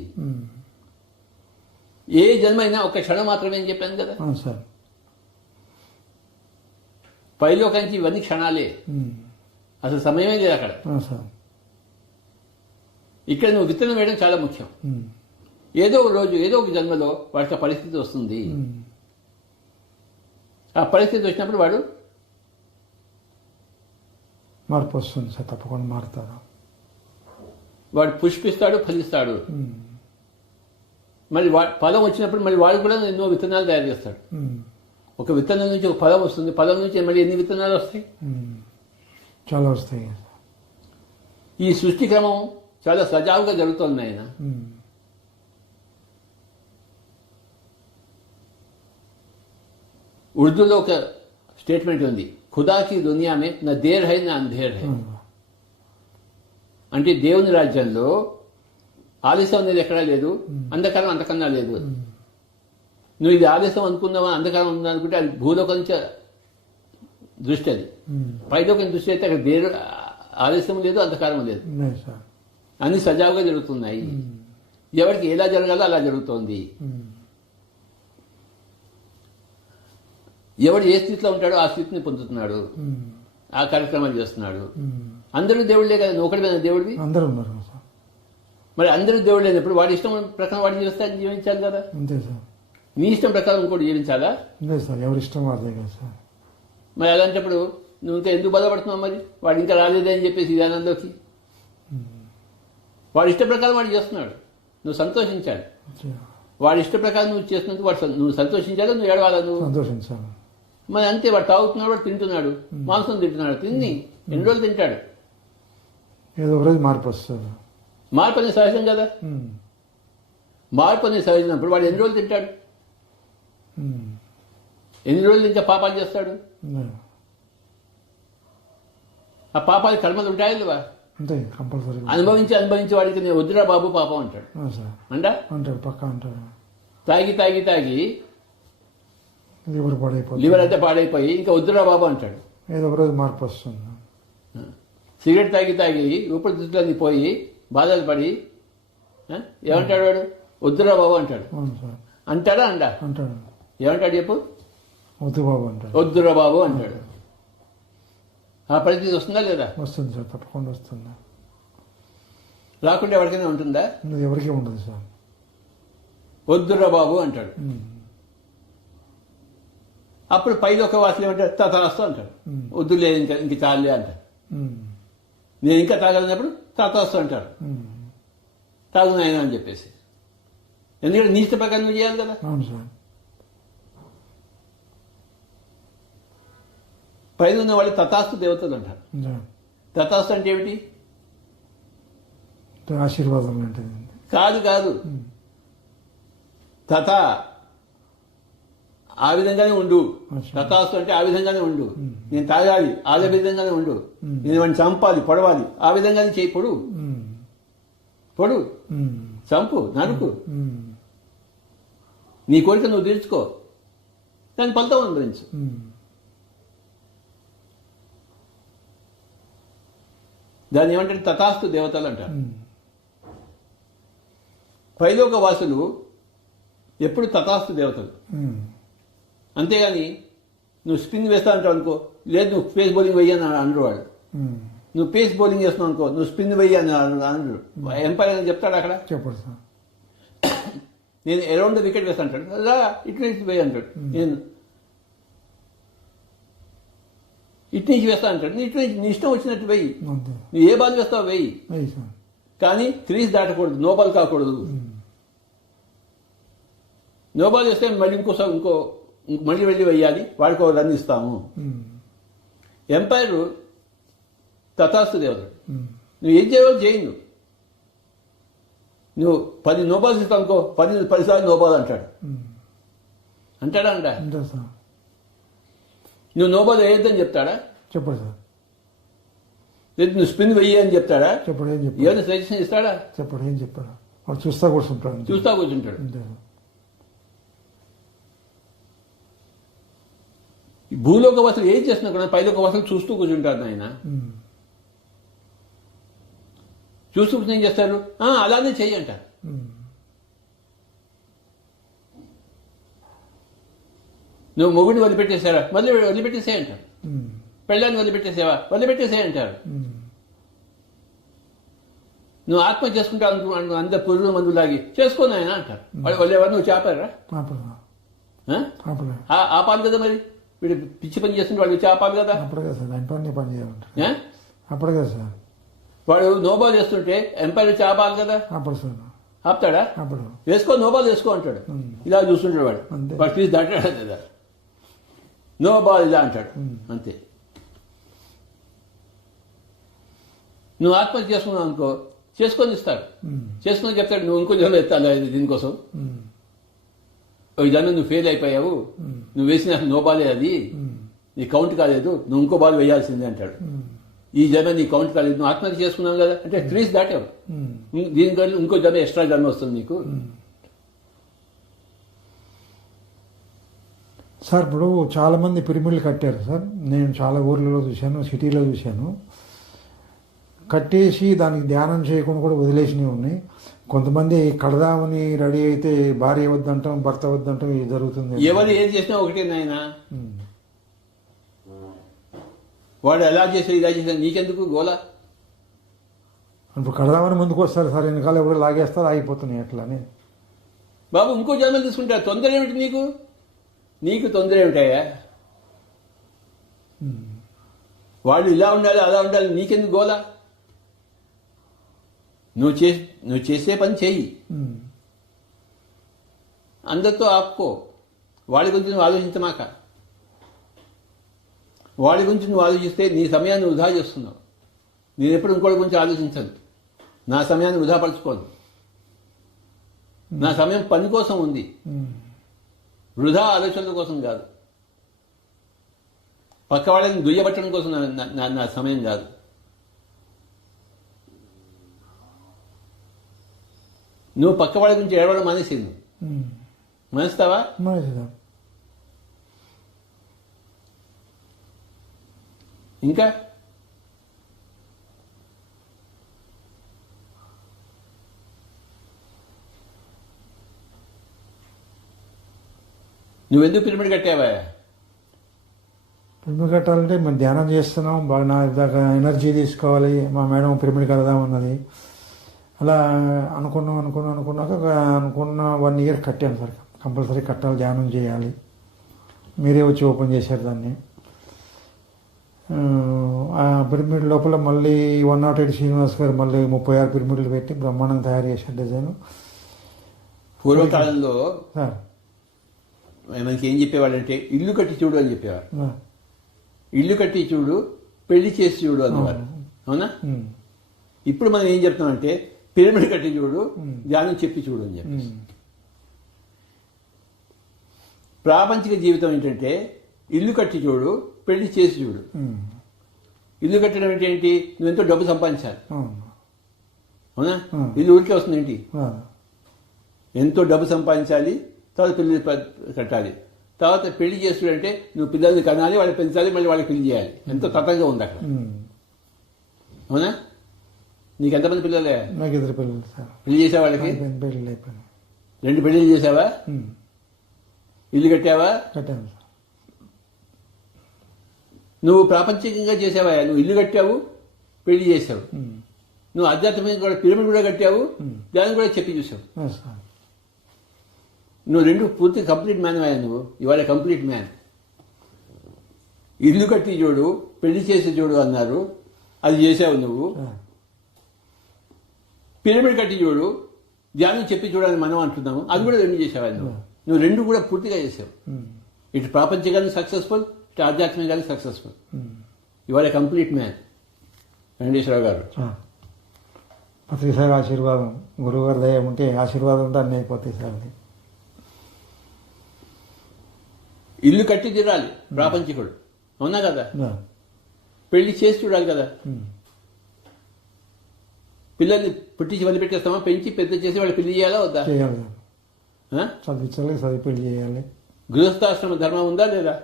ఏ జన్మ అయినా ఒక క్షణం మాత్రమే అని చెప్పాను కదా సార్. పైలోకానికి ఇవన్నీ క్షణాలే, అసలు సమయమే లేదు అక్కడ. ఇక్కడ నువ్వు విత్తనం వేయడం చాలా ముఖ్యం. ఏదో ఒక రోజు ఏదో ఒక జన్మలో వాడికి పరిస్థితి వస్తుంది. ఆ పరిస్థితి వచ్చినప్పుడు వాడు మార్పు వస్తుంది సార్, తప్పకుండా మారుతారు. వాడు పుష్పిస్తాడు, ఫలిస్తాడు. ఉమ్. మరి ఫలం వచ్చినప్పుడు మళ్ళీ వాడు కూడా ఎన్నో విత్తనాలు తయారు చేస్తాడు. ఉమ్. ఒక విత్తనం నుంచి ఒక ఫలం వస్తుంది, ఫలం నుంచి మళ్ళీ ఎన్ని విత్తనాలు వస్తాయి? ఉమ్. చాలా వస్తాయి. ఈ సృష్టి క్రమం చాలా సజావుగా జరుగుతుంది ఆయన. ఉమ్. ఉర్దూలో ఒక స్టేట్మెంట్ ఉంది, ఖుదాకి దునియా మే నా దేర్ హై నా అంధేర్ హై. అంటే దేవుని రాజ్యంలో ఆలస్యం అనేది ఎక్కడా లేదు, అంధకారం అంతకన్నా లేదు. నువ్వు ఇది ఆలస్యం అనుకున్నావా, అంధకారం ఉందా అనుకుంటే అది భూలోకం నుంచి దృష్టి, అది పైలోకం దృష్టి అయితే అక్కడ దేరు ఆలస్యం లేదు, అంధకారం లేదు, అన్ని సజావుగా జరుగుతున్నాయి. ఎవరికి ఎలా జరగాలో అలా జరుగుతోంది. ఎవడు ఏ స్థితిలో ఉంటాడో ఆ స్థితిని పొందుతున్నాడు, ఆ కార్యక్రమాలు చేస్తున్నాడు. అందరూ దేవుళ్ళే కదా, నువ్వు ఒకటి దేవుడివి, అందరూ ఉన్నారు సార్. మరి అందరూ దేవుడు లేనప్పుడు వాడి ఇష్టం ప్రకారం వాడిని చేస్తే జీవించాలి కదా. అంతే సార్. నీ ఇష్టం ప్రకారం ఇంకోటి జీవించాలా? లేదు సార్, ఎవరి ఇష్టం వాడిదే కదా సార్. మరి అలాంటప్పుడు నువ్వు ఇంకా ఎందుకు బాధపడుతున్నావు? మరి వాడు ఇంకా రాలేదే అని చెప్పేసి ధ్యానంలోకి వాడి ఇష్ట ప్రకారం వాడు చేస్తున్నాడు, నువ్వు సంతోషించాలి. వాడి ఇష్ట ప్రకారం నువ్వు చేస్తున్నందుకు వాడు నువ్వు సంతోషించాలి, నువ్వు ఏడవాలా, నువ్వు సంతోషించాలి. మరి అంతే. వాడు తాగుతున్నాడు, వాడు తింటున్నాడు, మాంసం తింటున్నాడు, తిని ఎన్ని రోజులు తింటాడు? ఏదో ఒక రోజు మార్పు వస్తుంది. మార్పు అనేది సహజం కదా. మార్పు అనేది సహజమైనప్పుడు వాడు ఎన్ని రోజులు తింటాడు? ఎన్ని రోజులు ఇంకా పాపాలు చేస్తాడు? ఆ పాపాలు కర్మలు ఉంటాయి లేవా? అంతే, కంపల్సరీ. అనుభవించి వాడికి నేను వద్దురా బాబు పాపం అంటాడు. అంటాడు, పక్కా అంటాడు. తాగి తాగి తాగి లివర్ అయితే పాడైపోయి ఇంకా వద్దురా బాబు అంటాడు. ఏదో ఒక రోజు మార్పు వస్తుంది. సిగరెట్ తాగి తాగి ఊపిరితిత్తులన్నీ పోయి బాధలు పడి ఏమంటాడు వాడు? వద్దురా బాబు అంటాడు. అంటాడా? అంటాడు. ఏమంటాడు చెప్పు? వద్దు బాబు అంటాడు. వద్దురా బాబు అంటాడు. ఆ పరిస్థితి వస్తుందా లేదా? వస్తుంది సార్, తప్పకుండా వస్తుంది. రాకుండా ఎవరికైనా ఉంటుందా? ఎవరికీ ఉండదు సార్. వద్దురా బాబు అంటాడు. అప్పుడు పైలోక వాసులు ఏమంటారు? తథాస్తు అంటాడు. వద్దు లేదు, ఇంక చాలే అంటారు. నేను ఇంకా తాగలినప్పుడు తథాస్తు అంటారు. తాగు నాయన అని చెప్పేసి. ఎందుకంటే నీ ఇష్ట ప్రకారం నువ్వు చేయాలి కదా. అవును సార్. పైన ఉన్న వాళ్ళు తథాస్తు దేవతలు అంటారు. తథాస్తు అంటే ఏమిటి? ఆశీర్వాదం అంటే కాదు. తథా ఆ విధంగానే ఉండు. తథాస్తు అంటే ఆ విధంగానే ఉండు. నేను తాగాలి, ఆ విధంగానే ఉండు. నేను వాడిని చంపాలి, పొడవాలి, ఆ విధంగానే చేయి. పొడు, చంపు, నరుకు. నీ కోరిక నువ్వు తీర్చుకో, దాని ఫలితం అనుభవించు. దాన్ని ఏమంటారు? తథాస్తు దేవతలు అంటారు. పైలోక వాసులు ఎప్పుడు తథాస్తు దేవతలు. అంతేగాని నువ్వు స్పిన్ వేస్తా అంటావు అనుకో, లేదు నువ్వు పేస్ బౌలింగ్ వెయ్యని అనరు వాడు. నువ్వు పేస్ బౌలింగ్ చేస్తున్నావు అనుకో, నువ్వు స్పిన్ వెయ్యని అనరు. ఎంపైర్ అని చెప్తాడు అక్కడ. చెప్పడు సార్. నేను అరౌండ్ ద వికెట్ వేస్తా అంటాడు, అలా ఇటు నుంచి వెయ్యి అంటాడు. నేను ఇటు నుంచి వేస్తా అంటాడు, నీ ఇటు నుంచి నీ ఇష్టం వచ్చినట్టు వెయ్యి. నువ్వు ఏ బాల్ వేస్తావు వెయ్యి, కానీ క్రీజ్ దాటకూడదు, నో బాల్ కాకూడదు. నో బాల్ వేస్తే మళ్ళీ మళ్ళీ వెళ్ళి వెయ్యాలి, వాడికి ఒక రన్ ఇస్తాము. ఎంపైర్ తథాస్తు దేవత. నువ్వు ఏం చేయవో చేయి. నువ్వు 10 నో బాల్స్ ఇస్తావు అనుకో, 10 సార్లు నో బాల్ అంటాడు. అంటాడా? నువ్వు నో బాల్ వేయొద్దని చెప్తాడా? చెప్పడు సార్. లేదు నువ్వు స్పిన్ వెయ్యి అని చెప్తాడా? చెప్పడు. ఏమైనా సజెషన్ ఇస్తాడా? చెప్పడు. ఏం చెప్పాడు? వాడు చూస్తా కూర్చుంటాడు. భూలోక వాసులు ఏం చేస్తున్నా కూడా పైలోక వాసులు చూస్తూ కూర్చుంటారు. ఆయన చూస్తూ కూర్చుని ఏం చేస్తారు? అలానే చెయ్యి అంటారు. నువ్వు మొగుడిని వదిలిపెట్టేసారా? వదిలిపెట్టేసే అంటారు. పెళ్ళాన్ని వదిలిపెట్టేసేవా? వదిలిపెట్టేసే అంటారు. నువ్వు ఆత్మహత్య చేసుకుంటావు అనుకున్నాను, అందరు పురుగు మందు లాగి చేసుకోను ఆయన అంటారు. వాళ్ళు ఎవరు? నువ్వు చేపారా? ఆపాలి కదా. మరి వీడు పిచ్చి పని చేస్తుంటే వాళ్ళు చేపాలి కదా. అప్పుడు కదా సార్, వాడు నోబాల్ చేస్తుంటే ఎంపైర్ చాపాలి కదా, అప్పుడు సార్, ఆపుతాడా? అప్పుడు వేసుకో నోబాల్ వేసుకో అంటాడు. ఇలా చూస్తుంటాడు వాడు, అంతే. వాడు ఫీజు దాటాడు కదా, నోబాల్ ఇలా అంటాడు, అంతే. నువ్వు ఆత్మహత్య చేసుకున్నావు అనుకో, చేసుకొని ఇస్తాడు, చేసుకొని చెప్తాడు నువ్వు ఇంకో జన్మ ఎత్తాలి దీనికోసం, ఒక జన్మ నువ్వు ఫెయిల్ అయిపోయావు, నువ్వు వేసిన నోబాలే అది, నీ కౌంట్ కాలేదు, నువ్వు ఇంకో బాల్ వేయాల్సిందే అంటాడు. ఈ జన్మ నీ కౌంట్ కాలేదు, నువ్వు ఆత్మహత్య చేసుకున్నావు కదా అంటే 3 దాటావు, దీనికన్నా ఇంకో జన్మ ఎక్స్ట్రా జన్మ వస్తుంది నీకు. సార్ ఇప్పుడు చాలా మంది పిరమిడ్లు కట్టారు సార్, నేను చాలా ఊర్లలో చూశాను, సిటీలో చూశాను. కట్టేసి దానికి ధ్యానం చేయకుండా కూడా వదిలేసినవి ఉన్నాయి. కొంతమంది కడదామని రెడీ అయితే భార్య వద్దంటాం, భర్త వద్దంటాం, ఇది జరుగుతుంది. ఎవరు ఏం చేసినా ఒకటే నాయన, వాడు ఎలా చేసా ఇలా చేసా నీకెందుకు గోలా? ఇప్పుడు కడదామని ముందుకు వస్తారు సార్, వెనకాల ఎవరు లాగేస్తారు, ఆగిపోతున్నాయి అట్లానే. బాబు ఇంకో జన్మలు తీసుకుంటా, తొందర ఏమిటి నీకు? నీకు తొందర ఏమిటాయా? వాళ్ళు ఇలా ఉండాలి అలా ఉండాలి, నీకెందుకు గోలా? నువ్వు చేసే పని చెయ్యి, అందరితో ఆపుకో. వాళ్ళ గురించి నువ్వు ఆలోచించమాక. వాళ్ళ గురించి నువ్వు ఆలోచిస్తే నీ సమయాన్ని వృధా చేస్తున్నావు. నేను ఎప్పుడు ఇంకోటి గురించి ఆలోచించను, నా సమయాన్ని వృధా పరచుకోను. నా సమయం పని కోసం ఉంది, వృధా ఆలోచనల కోసం కాదు. పక్క వాళ్ళని దుయ్యబట్టడం కోసం నా సమయం కాదు. నువ్వు పక్క వాళ్ళ గురించి ఏడవడం మానేసింది, మానేస్తావా? ఇంకా నువ్వెందుకు పిరమిడ్ కట్టావా? పిరమిడ్ కట్టాలంటే మేము ధ్యానం చేస్తున్నాం, బాగా నా దాకా ఎనర్జీ తీసుకోవాలి, మా మేడం పిరమిడ్ కడదామన్నది. అలా అనుకున్నాక అనుకున్న 1 year కట్టాను సార్. కంపల్సరీ కట్టాలి, ధ్యానం చేయాలి. మీరే వచ్చి ఓపెన్ చేశారు దాన్ని. ఆ పిరమిడ్ లోపల మళ్ళీ 108 శ్రీనివాస్ గారు మళ్ళీ 36 పిరమిడ్లు పెట్టి బ్రహ్మాండంగా తయారు చేశారు డిజైన్. పూర్వకాలంలో సార్ మనకి ఏం చెప్పేవాడంటే ఇల్లు కట్టి చూడు అని చెప్పేవారు. ఇల్లు కట్టి చూడు, పెళ్లి చేసి చూడు అన్నవారు, అవునా? ఇప్పుడు మనం ఏం చెప్తామంటే పిరమిడ్ కట్టి చూడు, ధ్యానం చెప్పి చూడు అని చెప్పి. ప్రాపంచిక జీవితం ఏంటంటే ఇల్లు కట్టి చూడు, పెళ్లి చేసి చూడు. ఇల్లు కట్టడం అంటే ఏంటి? నువ్వు ఎంతో డబ్బు సంపాదించాలి, అవునా? ఇల్లు ఊరికే వస్తుంది ఏంటి? ఎంతో డబ్బు సంపాదించాలి, తర్వాత పెళ్లి కట్టాలి, తర్వాత పెళ్లి చేస్తుడంటే నువ్వు పిల్లల్ని కనాలి, వాళ్ళని పెంచాలి, మళ్ళీ వాళ్ళకి పెళ్లి చేయాలి. ఎంతో తతంగా ఉంది అక్కడ, అవునా? నీకు ఎంతమంది పిల్లలే? నాకు 2 పిల్లలు సార్. పెళ్లి చేసావా వాళ్ళకి? పెళ్ళి అయిపోయింది. 2 పెళ్లిళ్ళు చేసావా? ఇల్లు కట్టావా? కట్టాను సార్. నువ్వు ప్రాపంచికంగా చేసావా? నువ్వు ఇల్లు కట్టావు, పెళ్లి చేసావు. నువ్వు ఆధ్యాత్మికంగా కూడా పిరమిడ్ కూడా కట్టావు, దాన్ని కూడా చెప్పి చూసావు. నువ్వు 2 పూర్తి కంప్లీట్ మ్యాన్ అయ్యా. నువ్వు ఇవాళ కంప్లీట్ మ్యాన్. ఇల్లు కట్టి చూడు, పెళ్లి చేసి చూడు అన్నారు, అది చేసావు నువ్వు. పిరమిడ్ కట్టి చూడు, ధ్యానం చెప్పి చూడని మనం అంటున్నాము, అది కూడా 2 చేసావా నువ్వు 2 కూడా పూర్తిగా చేసావు. ఇటు ప్రాపంచికంగా సక్సెస్ఫుల్, ఇటు ఆధ్యాత్మికంగా సక్సెస్ఫుల్. ఇవాళ కంప్లీట్ మ్యాన్ వెంకటేశ్వరరావు గారు. ప్రతిసారి ఆశీర్వాదం, గురువుగారి దయ ఉంటే, ఆశీర్వాదం ఉంటే అన్నీ అయిపోతాయి సార్. అది ఇల్లు కట్టి తీరాలి ప్రాపంచికుడు, అవునా కదా? పెళ్లి చేసి చూడాలి కదా. పిల్లల్ని పుట్టించి వదిలిపెట్టేస్తామా? పెంచి పెద్ద చేసి వాళ్ళు పెళ్లి చేయాలా వద్దా? చేయాలి, చదివించాలి, చదివి పెళ్లి చేయాలి. గృహస్థాశ్రమ ధర్మం ఉందా లేదా?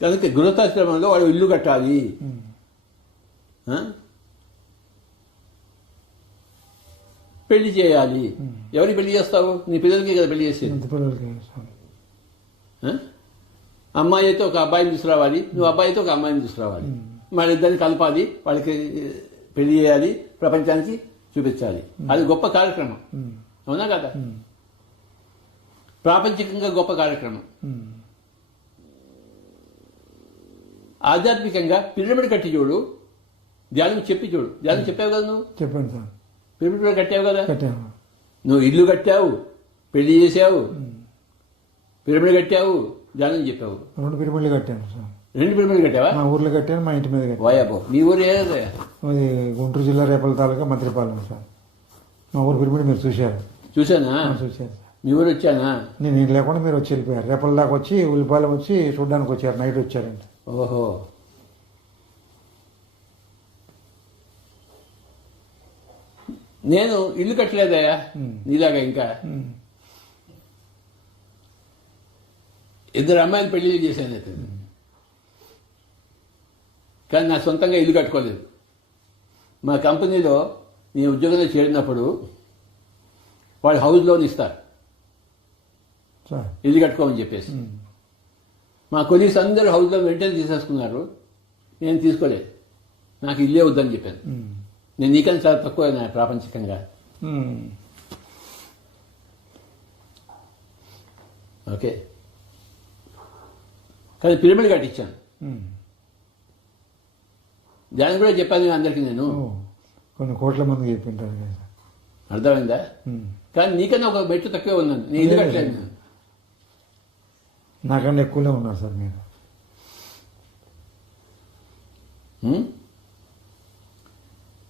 కనుక గృహస్థాశ్రమంలో వాడు ఇల్లు కట్టాలి. పెళ్లి చేయాలి. ఎవరికి పెళ్లి చేస్తావు? నీ పిల్లలకి కదా పెళ్లి చేసేది. అమ్మాయి అయితే ఒక అబ్బాయిని తీసుకురావాలి, నువ్వు అబ్బాయి అయితే ఒక అమ్మాయిని తీసుకురావాలి, వాళ్ళిద్దరిని కలపాలి, వాళ్ళకి పెళ్లి చేయాలి, ప్రపంచానికి చూపించాలి. అది గొప్ప కార్యక్రమం, అవునా కదా? ప్రాపంచికంగా గొప్ప కార్యక్రమం. ఆధ్యాత్మికంగా పిరమిడ్ కట్టి చూడు, ధ్యానం చెప్పి చూడు. ధ్యానం చెప్పావు కదా నువ్వు, చెప్పండి సార్. పిరమిడ్ కూడా కట్టావు కదా. కట్టాము. నువ్వు ఇల్లు కట్టావు, పెళ్లి చేసావు, పిరమిడ్ కట్టావు, ధ్యానం చెప్పావు. 2 పిరమిడ్లు కట్టాను సార్. 2 పిరమిడ్ కట్టావా? మా ఊర్లో కట్టాను, మా ఇంటి మీద కట్టాను. వాయాబో, మీ ఊరు ఏదే? అది గుంటూరు జిల్లా రేపల తాలూకా మంత్రిపాలెం సార్. మా ఊరు పిరమిడ్ మీరు చూశారు? చూసానా? చూశారు సార్. మీ ఊరు వచ్చానా? నేను లేకుండా మీరు వచ్చి వెళ్ళిపోయారు. రేపల దాకా వచ్చి ఉల్లిపాలెం వచ్చి చూడడానికి వచ్చారు, నైట్ వచ్చారండి. ఓహో, నేను ఇల్లు కట్టలేదయ్యా నీలాగా. ఇంకా 2 అమ్మాయిలు పెళ్లి చేశాను అయితే, కానీ నా సొంతంగా ఇల్లు కట్టుకోలేదు. మా కంపెనీలో నేను ఉద్యోగంలో చేరినప్పుడు వాళ్ళు హౌస్ లోన్ ఇస్తారు సార్, ఇల్లు కట్టుకోమని చెప్పేసి. మా కొలీగ్స్ అందరూ హౌస్ లోన్ వెంటనే తీసేసుకున్నారు, నేను తీసుకోలేదు. నాకు ఇల్లే వద్దని చెప్పాను. నేను నీకన్నా చాలా తక్కువ ప్రాపంచికంగా. ఓకే, కానీ పిరమిడ్ కట్టించాను. దాన్ని కూడా చెప్పాను అందరికీ నేను. కొన్ని కోట్ల మందికి చెప్పింటారు కదా సార్. అర్థమైందా? కానీ నీకన్నా ఒక మెట్టు తక్కువే ఉన్నాను. నేను ఇల్లు కట్టలేదు. నేను నాకన్నా ఎక్కువనే ఉన్నారు సార్ మీరు.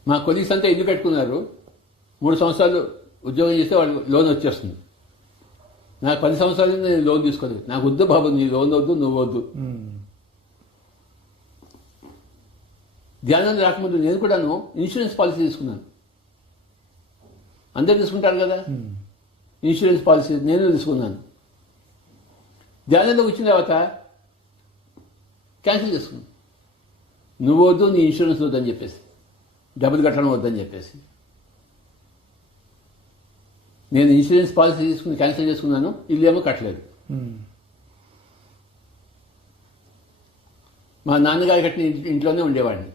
మా కొలీగ్స్ అంతా ఇల్లు కట్టుకున్నారు. 3 సంవత్సరాలు ఉద్యోగం చేస్తే వాళ్ళు లోన్ వచ్చేస్తుంది. నాకు 10 సంవత్సరాలు నేను లోన్ తీసుకోలేదు. నాకు వద్దు బాబు, నీ లోన్ వద్దు, నువ్వు వద్దు. ధ్యానం రాకముందు నేను కూడాను ఇన్సూరెన్స్ పాలసీ తీసుకున్నాను. అందరు తీసుకుంటారు కదా ఇన్సూరెన్స్ పాలసీ, నేను తీసుకున్నాను. ధ్యానంలోకి వచ్చిన తర్వాత క్యాన్సిల్ చేసుకున్నాను. నువ్వు వద్దు, నీ ఇన్సూరెన్స్ వద్దని చెప్పేసి, డబ్బులు కట్టడం వద్దని చెప్పేసి నేను ఇన్సూరెన్స్ పాలసీ తీసుకుని క్యాన్సిల్ చేసుకున్నాను. ఇల్లు ఏమో కట్టలేదు. మా నాన్నగారు కట్టిన ఇంట్లోనే ఉండేవాడిని.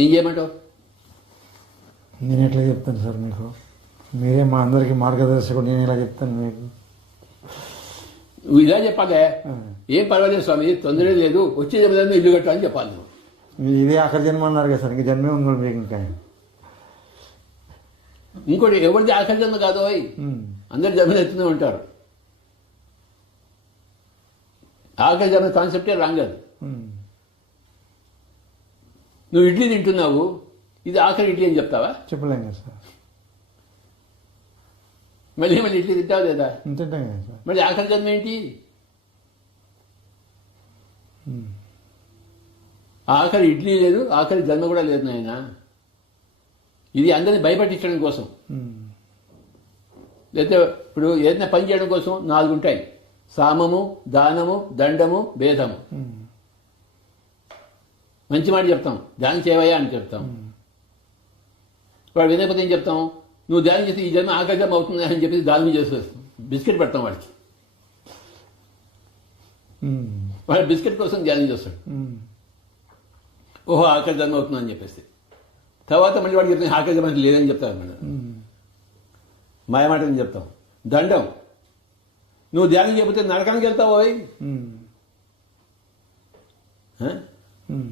ఏం చేయమంటావు? నేను ఎట్లా చెప్తాను సార్ మీకు? మీరే మా అందరికీ మార్గదర్శకుడు, నేను ఇలా చెప్తాను మీకు. నువ్వు ఇలా చెప్పాలి. ఏం పర్వాలేదు స్వామి, తొందర లేదు, వచ్చే జన్మలో ఇల్లు కట్టాలని చెప్పాలి నువ్వు. ఇదే ఆఖరి జన్మ అన్నారు కదా సార్, ఇంక జన్మే ఉంది మీకు. ఇంకా ఇంకోటి ఎవరిది ఆఖరి జన్మ కాదు, అందరు జన్మలు ఎత్తునే ఉంటారు. ఆఖరి జన్మ కాన్సెప్టే రాంగ్ అది. నువ్వు ఇడ్లీ తింటున్నావు, ఇది ఆఖరి ఇడ్లీ అని చెప్తావా? చెప్పలేం కదా సార్. మళ్ళీ మళ్ళీ ఇడ్లీ తింటావు లేదా? తింటాం కదా సార్. మళ్ళీ ఆఖరి జన్మ ఏంటి? ఆఖరి ఇడ్లీ లేదు, ఆఖరి జన్మ కూడా లేదు నాయన. ఇది అందరిని భయపట్టించడం కోసం. లేకపోతే ఇప్పుడు ఏదైనా పని చేయడం కోసం 4 ఉంటాయి: సామము, దానము, దండము, భేదము. మంచి మాట చెప్తాం, ధ్యానం చేయవయ్యా అని చెప్తాం. వాడు వినకపోతే ఏం చెప్తాం? నువ్వు ధ్యానం చేస్తే ఈ జన్మ ఆఖరి జన్మ అవుతుంది అని చెప్పేసి దానం చేసేస్తాం. బిస్కెట్ పెడతాం వాడికి. వాడు బిస్కెట్ కోసం ధ్యానం చేస్తాడు. ఓహో ఆఖరి జన్మ అవుతుందని చెప్పేసి. తర్వాత మళ్ళీ వాడికి చెప్తాం ఆఖరి జన్మ లేదని చెప్తాను మేడం. మాయమాటని చెప్తాం. దండం, నువ్వు ధ్యానం చేయకపోతే నరకానికి వెళ్తావు.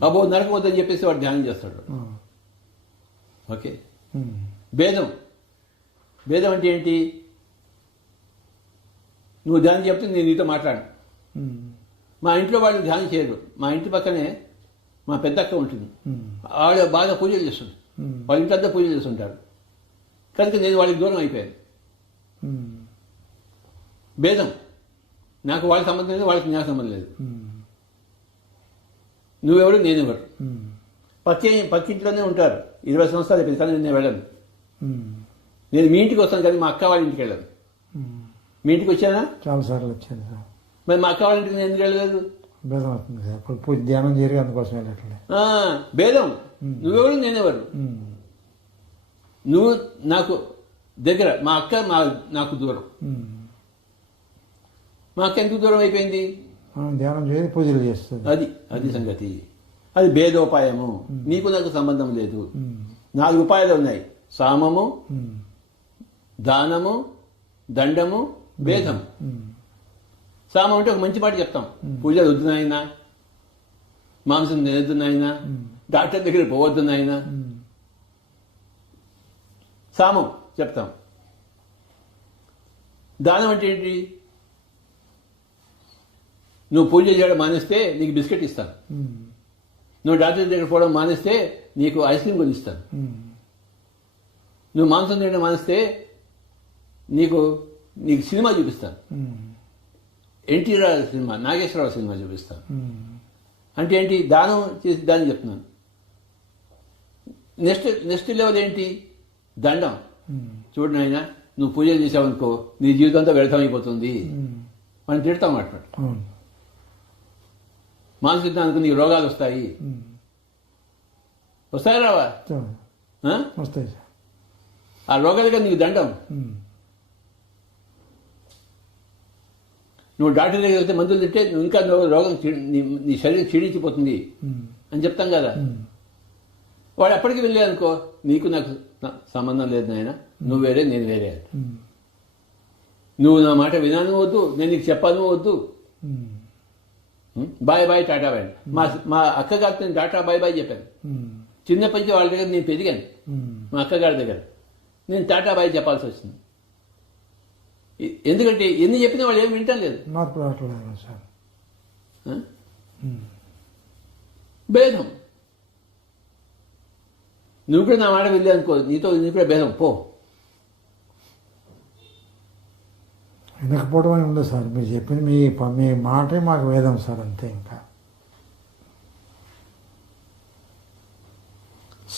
అబ్బో నరకం వద్దని చెప్పేసి వాడు ధ్యానం చేస్తాడు. ఓకే. భేదం, భేదం అంటే ఏంటి? నువ్వు ధ్యానం చెప్తే నేను నీతో మాట్లాడు. మా ఇంట్లో వాళ్ళు ధ్యానం చేయరు. మా ఇంటి పక్కనే మా పెద్దక్క ఉంటుంది. ఆవిడ బాగా పూజలు చేస్తుంది. వాళ్ళ ఇంట్లో పూజలు చేస్తుంటారు. కనుక నేను వాళ్ళకి దూరం అయిపోయాను. భేదం, నాకు వాళ్ళకి సంబంధం లేదు, వాళ్ళకి నాకు సంబంధం లేదు. నువ్వెవరు, నేనెవరు. పక్కింట్లోనే ఉంటారు. 20 సంవత్సరాలు అయిపోయింది, కానీ నేను వెళ్ళను. నేను మీ ఇంటికి వస్తాను, కానీ మా అక్క వాళ్ళ ఇంటికి వెళ్ళను. మీ ఇంటికి వచ్చానా? చాలా సార్లు వచ్చాను సార్. మరి మా అక్క వాళ్ళ ఇంటికి నేను ఎందుకు వెళ్ళలేదు? భేదం అవుతుంది సార్. ఇప్పుడు పూజ ధ్యానం చేయరు, అందుకోసం వెళ్ళట్లే. భేదం, నువ్వెవరు, నేనెవరు. నువ్వు నాకు దగ్గర, మా అక్క నాకు దూరం. మా అక్క ఎందుకు దూరం అయిపోయింది? ధ్యానం చేసి పూజలు చేస్తుంది. అది సంగతి. అది భేదోపాయము. నీకు నాకు సంబంధం లేదు. 4 ఉపాయాలు ఉన్నాయి: సామము, దానము, దండము భేదం. సామం అంటే ఒక మంచి మాట చెప్తాం, పూజలు వద్దు నాయనా, మాంసం తినద్దు నాయనా, డాక్టర్ దగ్గర పోవద్దు నాయనా, సామం చెప్తాం. దానం అంటే ఏంటి? నువ్వు పూజ చేయడం మానేస్తే నీకు బిస్కెట్ ఇస్తాను, నువ్వు డాక్టర్ దగ్గర పోవడం మానేస్తే నీకు ఐస్ క్రీమ్ కొనిస్తాను, నువ్వు మాంసం తినడం మానేస్తే నీకు సినిమా చూపిస్తాను, ఎన్టీఆర్ సినిమా, నాగేశ్వరరావు సినిమా చూపిస్తాను. అంటే ఏంటి? దానం చేసి దాన్ని చెప్తున్నాను. నెక్స్ట్ లెవెల్ ఏంటి? దండం. చూడు నాయన, నువ్వు పూజ చేసావనుకో నీ జీవితంతో వ్యర్థమైపోతుంది, మనం తిడతాం అట్లా. మాంసం తిన్నానుకో నీకు రోగాలు వస్తాయి. వస్తాయి రావా? వస్తాయి. ఆ రోగాలుగా నీకు దండం. నువ్వు డాక్టర్ దగ్గర వెళ్తే మందులు తింటే నువ్వు ఇంకా రోగం నీ శరీరం క్షీణించిపోతుంది అని చెప్తాం కదా. వాడు ఎప్పటికీ వెళ్ళాదనుకో నీకు నాకు సంబంధం లేదు నాయన, నువ్వు వేరే నేను వేరే, నువ్వు నా మాట వినాను వద్దు, నేను నీకు చెప్పాను వద్దు, బాయ్ బాయ్ టాటా బాయ్. మా అక్కగారికి నేను టాటా బాయ్ బాయ్ చెప్పాను. చిన్నప్పటి నుంచి వాళ్ళ దగ్గర నేను పెరిగాను, మా అక్కగారి దగ్గర నేను టాటా బాయ్ చెప్పాల్సి వచ్చింది. ఎందుకంటే ఎన్ని చెప్పినా వాళ్ళు ఏమి వింటాం లేదు. భేదం. నువ్వు కూడా నా మాట వెళ్ళి అనుకో నీతో కూడా భేదం పో. వినకపోవడం అని ఉండదు సార్, మీరు చెప్పింది మీ మాటే మాకు వేదం సార్, అంతే. ఇంకా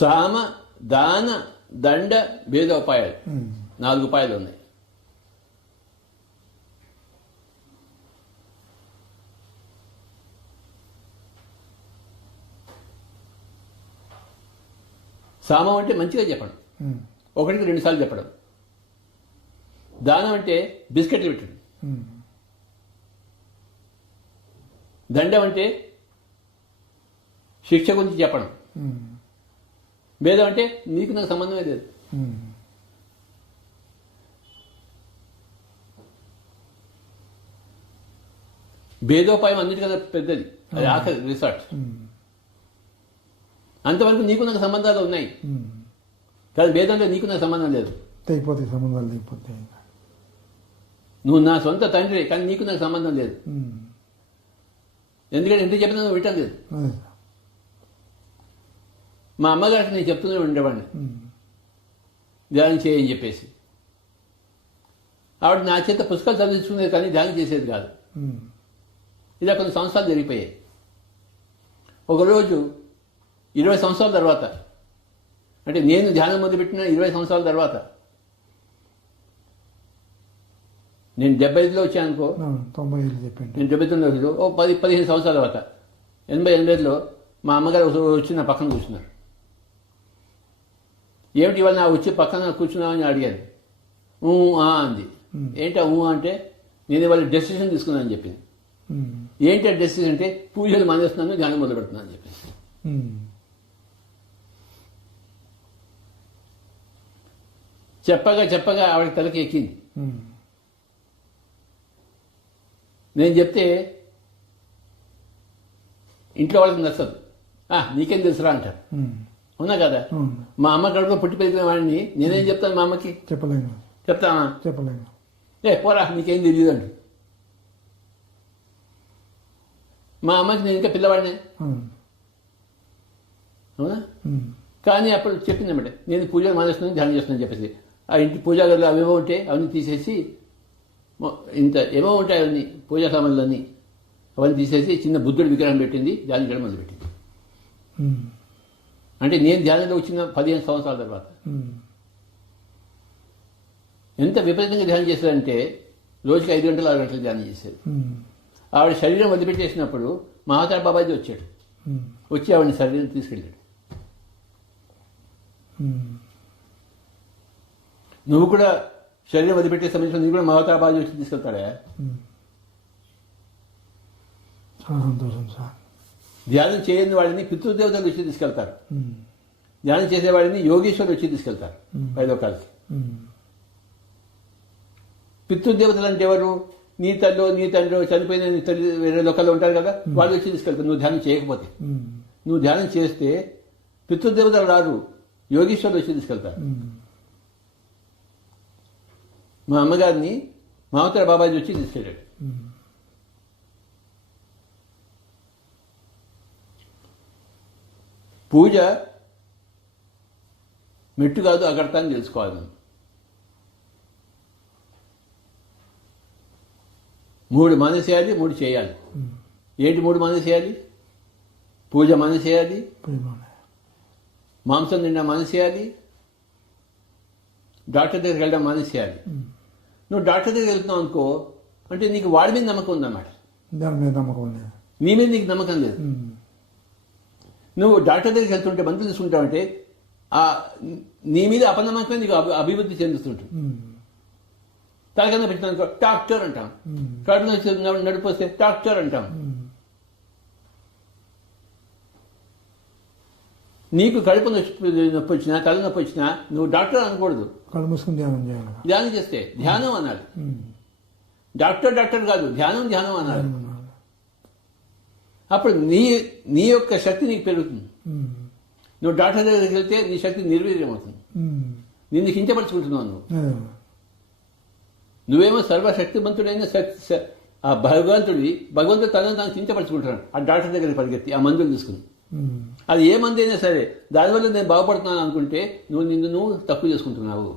సామ దాన దండ భేదోపాయాలు 4 ఉపాయాలు ఉన్నాయి. సామం అంటే మంచిగా చెప్పడం, 1కి 2 సార్లు చెప్పడం. దానం అంటే బిస్కెట్లు పెట్టడం. దండం అంటే శిక్ష గురించి చెప్పడం. భేదం అంటే నీకు నాకు సంబంధమే లేదు. భేదోపాయం అన్నిటికన్నా పెద్దది, అది ఆఖరి రిసార్ట్. అంతవరకు నీకు నాకు సంబంధాలు ఉన్నాయి, కానీ భేదంలో నీకు నాకు సంబంధం లేదు. తెగిపోతాయి సంబంధాలు, తెగిపోతాయి. నువ్వు నా సొంత తండ్రి, కానీ నీకు నాకు సంబంధం లేదు. ఎందుకంటే ఎంత చెప్పినా నువ్వు వింటం లేదు. మా అమ్మగారికి నేను చెప్తూనే ఉండేవాడిని ధ్యానం చేయని చెప్పేసి. ఆవిడ నా చేత పుస్తకాలు చదివించుకునేది కానీ ధ్యానం చేసేది కాదు. ఇలా కొన్ని సంవత్సరాలు జరిగిపోయాయి. ఒకరోజు 20 సంవత్సరాల తర్వాత, అంటే నేను ధ్యానం మొదలుపెట్టిన 20 సంవత్సరాల తర్వాత, నేను 75లో వచ్చాను అనుకో, 95 చెప్పండి, నేను 79లో ఓ 10-15 సంవత్సరాల తర్వాత 80-85లో మా అమ్మగారు వచ్చి నా పక్కన కూర్చున్నారు. ఏమిటి ఇవాళ నా వచ్చి పక్కన కూర్చున్నామని అడిగాను. అంది. ఏంటా అంటే నేను ఇవాళ డెసిషన్ తీసుకున్నాను అని చెప్పింది. ఏంటి డెసిషన్ అంటే పూజలు మానేస్తున్నాను, ధ్యానం మొదలు పెడుతున్నాను అని చెప్పింది. చెప్పగా ఆవిడ తలకి ఎక్కింది. నేను చెప్తే ఇంట్లో వాళ్ళకి నచ్చదు. నీకేం తెలుసురా అంటారు. అవునా కదా? మా అమ్మ కడుపులో పుట్టి పెరిగిన వాడిని నేనేం చెప్తాను మా అమ్మకి? చెప్తానా? పోరా నీకేం తెలియదు అంటు. మా అమ్మకి నేను ఇంకా పిల్లవాడినే. అవునా? కానీ అప్పుడు చెప్పిందన్నమాట, నేను పూజలు మానేస్తున్నాను, ధ్యానం చేస్తున్నాను చెప్పేసి. ఆ ఇంటి పూజా గదులు అవేవో ఉంటే అవన్నీ తీసేసి, ఇంత ఏమో ఉంటాయి అవన్నీ పూజా సామాన్లన్నీ, అవన్నీ తీసేసి చిన్న బుద్ధుడి విగ్రహం పెట్టింది, ధ్యానం చేయడం మొదలుపెట్టింది. అంటే నేను ధ్యానంలో వచ్చిన 15 సంవత్సరాల తర్వాత ఎంత విపరీతంగా ధ్యానం చేశారంటే రోజుకి 5 గంటలు 6 గంటలు ధ్యానం చేసేది. ఆవిడ శరీరం వదిలిపెట్టేసినప్పుడు మహాతార బాబాజీ వచ్చాడు. వచ్చి ఆవిడని శరీరం తీసుకెళ్ళాడు. నువ్వు కూడా శరీరం వదిలిపెట్టే సమయంలో నువ్వు కూడా మహాతార బాబాజీ వచ్చి తీసుకెళ్తాడా? సంతోషం సార్. ధ్యానం చేయని వాడిని పితృదేవతలు వచ్చి తీసుకెళ్తారు. ధ్యానం చేసేవాడిని యోగేశ్వరులు వచ్చి తీసుకెళ్తారు 5వ కాలకి. పితృదేవతలు అంటే ఎవరు? నీ తల్లి నీ తండ్రి చనిపోయిన నీ తల్లి వేరే లోకాల్లో ఉంటారు కదా, వాళ్ళు వచ్చి తీసుకెళ్తారు నువ్వు ధ్యానం చేయకపోతే. నువ్వు ధ్యానం చేస్తే పితృదేవతలు రారు, యోగీశ్వరులు వచ్చి తీసుకెళ్తారు. మా అమ్మగారిని మావతర బాబాజీ వచ్చి తీసుకెళ్ళాడు. పూజ మెట్టు కాదు అగడతా అని తెలుసుకోవాలి మనం. 3 మానేసేయాలి, 3 చేయాలి. ఏంటి 3 మానేసేయాలి? పూజ మానేసేయాలి, మాంసం నిండా మానేసేయాలి, డాక్టర్ దగ్గరికి వెళ్ళడం మానేసేయాలి. నువ్వు డాక్టర్ దగ్గరికి వెళ్తున్నావు అనుకో, అంటే నీకు వాడి మీద నమ్మకం ఉందన్నమాట. దాని మీద నమ్మకం లేదు, నీ మీద నీకు నమ్మకం లేదు. నువ్వు డాక్టర్ దగ్గరికి వెళ్తుంటే మందులు తీసుకుంటావంటే నీ మీద అపనమ్మకమే నీకు అభివృద్ధి చెందుతుంటుంది. తలకన్నా పెట్టినానుకో డాక్టర్ అంటాం, కడుపు నడిపోస్తే డాక్టర్ అంటాం. నీకు కడుపు నొప్పి వచ్చినా తల నొప్పి వచ్చినా నువ్వు డాక్టర్ అనకూడదు, కళ్ళు మూసుకుని ధ్యానం చేయాలి. ధ్యానం చేస్తే ధ్యానం అనాలి. డాక్టర్ కాదు, ధ్యానం అనాలి. అప్పుడు నీ యొక్క శక్తి నీకు పెరుగుతుంది. నువ్వు డాక్టర్ దగ్గరికి వెళ్తే నీ శక్తి నిర్వీర్యం అవుతుంది. నిన్ను కించపరుచుకుంటున్నావు. నువ్వేమో సర్వశక్తిమంతుడైన ఆ భగవంతుడు తనను తాను కించపరుచుకుంటున్నాడు ఆ డాక్టర్ దగ్గరికి పరిగెత్తి ఆ మందులు తీసుకుని. అది ఏ మంది అయినా సరే దానివల్ల నేను బాగుపడుతున్నాను అనుకుంటే నువ్వు తక్కువ చేసుకుంటున్నావు.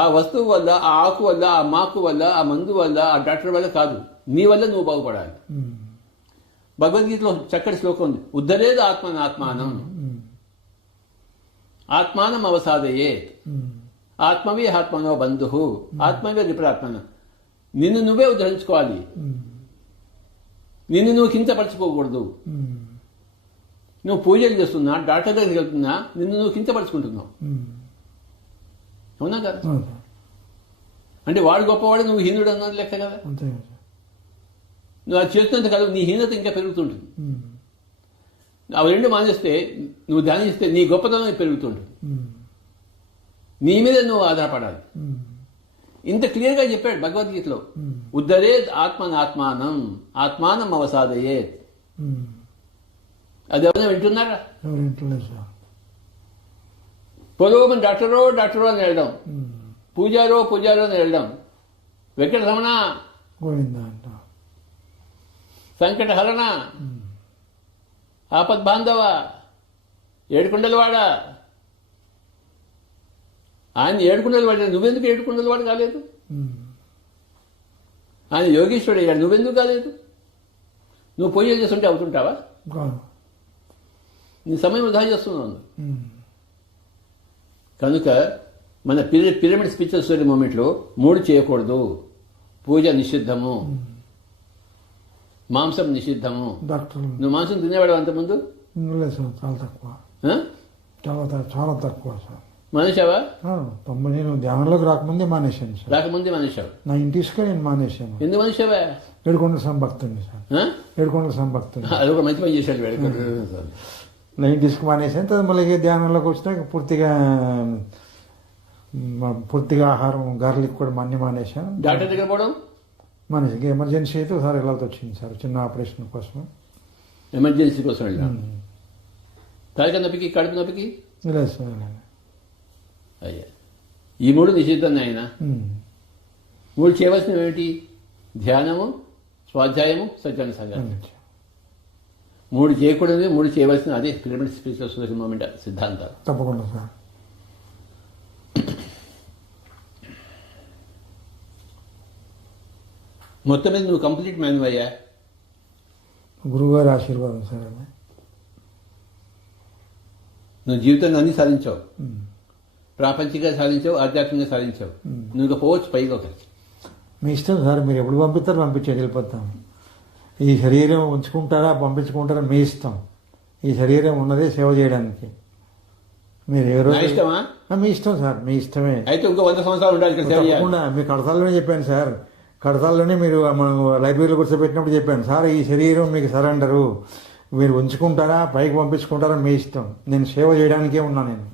ఆ వస్తువు వల్ల, ఆ ఆకు వల్ల, ఆ మాకు వల్ల, ఆ మందు వల్ల, ఆ డాక్టర్ వల్ల కాదు, నీ వల్ల నువ్వు బాగుపడాలి. భగవద్గీతలో చక్కటి శ్లోకం ఉంది, ఉద్ధరేది ఆత్మానం ఆత్మానం అవసాదయే ఆత్మవే ఆత్మనో బంధు ఆత్మవే విపరాత్మన. నిన్ను నువ్వే ఉద్ధరించుకోవాలి, నిన్ను నువ్వు కించపరచుకోకూడదు. నువ్వు పూజలు చేస్తున్నా, డాక్టర్ దగ్గరికి వెళ్తున్నా, నిన్ను నువ్వు కించపరచుకుంటున్నావు. అవునా కదా? అంటే వాడు గొప్పవాడు, నువ్వు హీనుడు అన్నది లెక్క కదా. నువ్వు అది చేస్తున్నంత కాదు నీ హీనత ఇంకా పెరుగుతుంటుంది. అవి 2 మానేస్తే, నువ్వు ధ్యానిస్తే నీ గొప్పతనం పెరుగుతుంటుంది. నీ మీద నువ్వు ఆధారపడాలి. ఇంత క్లియర్గా చెప్పాడు భగవద్గీతలో, ఉద్ధరేత్ ఆత్మానం ఆత్మానం అవసాదయేత్. అది ఎవరైనా వింటున్నారా? పొలవమని డాక్టరో అని వెళ్ళడం, పూజారో అని వెళ్ళడం, వెంకటరమణ సంకటహరణ ఆపద్బాంధవ ఏడుకొండలవాడ. ఆయన ఏడుకొండలవాడు, నువ్వెందుకు ఏడుకొండలవాడు కాలేదు? ఆయన యోగేశ్వరుడు అయ్యాడు, నువ్వెందుకు కాలేదు? నువ్వు పూజలు చేస్తుంటే అవుతుంటావా? నీ సమయం వృధా చేస్తున్నావు. కనుక మన పిరమిడ్ స్పిరిచువల్ స్టోరీ మూమెంట్లో 3 చేయకూడదు. పూజ నిషిద్ధము, మాంసం నిషిద్ధము. నువ్వు మాంసం తినేవాడు అంతకుముందు? చాలా తక్కువ, చాలా తక్కువ సార్. మానేశావా? నేను ధ్యానంలోకి రాకముందే మానేశాను సార్. రాకముందే మానేశావు? 90s నేను మానేశాను. ఎందుకు మానేశావా? ఏడుకొండల సంభక్తుని సార్. ఏడుకొండల సంభక్తుని. అది ఒక మంచి పని చేశాడు. 90s మానేశాను. తర్వాత మళ్ళీ ధ్యానంలోకి వచ్చినాక పూర్తిగా ఆహారం గార్లిక్ కూడా అన్ని మానేశాను. డాక్టర్ దగ్గర పోవడం మానేసి ఎమర్జెన్సీ అయితే ఒకసారి వెళ్ళాల్సి వచ్చింది సార్, చిన్న ఆపరేషన్ కోసం. ఎమర్జెన్సీ కోసం వెళ్ళా? తలక నొప్పికి, కడుపు నొప్పికి? లేదు సార్. అయ్యా, ఈ 3 నిషిద్ధం ఆయన. 3 చేయవలసినవి ఏమిటి? ధ్యానము, స్వాధ్యాయము, సజ్జన సంఘం. 3 చేయకూడదు, 3 చేయవలసిన అదే పిరమిడ్ స్పిరిచువల్ సొసైటీ మూమెంట్ సిద్ధాంతాలు. తప్పకుండా సార్. మొత్తం మీద నువ్వు కంప్లీట్ మ్యాన్ అయ్యా. గురువుగారి ఆశీర్వాదం సార్. నువ్వు జీవితాన్ని అన్ని సాధించావు, ప్రాపంచికంగా సాధించావు, ఆధ్యాత్మికంగా సాధించావు. నువ్వు ఇంకా పోవచ్చు పైగా ఒకరికి. మీ ఇష్టం సార్, మీరు ఎప్పుడు పంపిస్తారో పంపించేది, వెళ్ళిపోతాం. ఈ శరీరం ఉంచుకుంటారా పంపించుకుంటారా మీ ఇష్టం. ఈ శరీరం ఉన్నదే సేవ చేయడానికి. మీరు ఏ రోజు ఇష్టమా? మీ ఇష్టం సార్, మీ ఇష్టమే. అయితే ఇంకో 100 సంవత్సరాలు ఉండాలి. తప్పకుండా మీ కడతాల్లోనే చెప్పాను సార్. కడతాల్లోనే మీరు మనం లైబ్రరీలో కూర్చోబెట్టినప్పుడు చెప్పాను సార్, ఈ శరీరం మీకు సరెండరు, మీరు ఉంచుకుంటారా పైకి పంపించుకుంటారా మీ ఇష్టం, నేను సేవ చేయడానికే ఉన్నా నేను.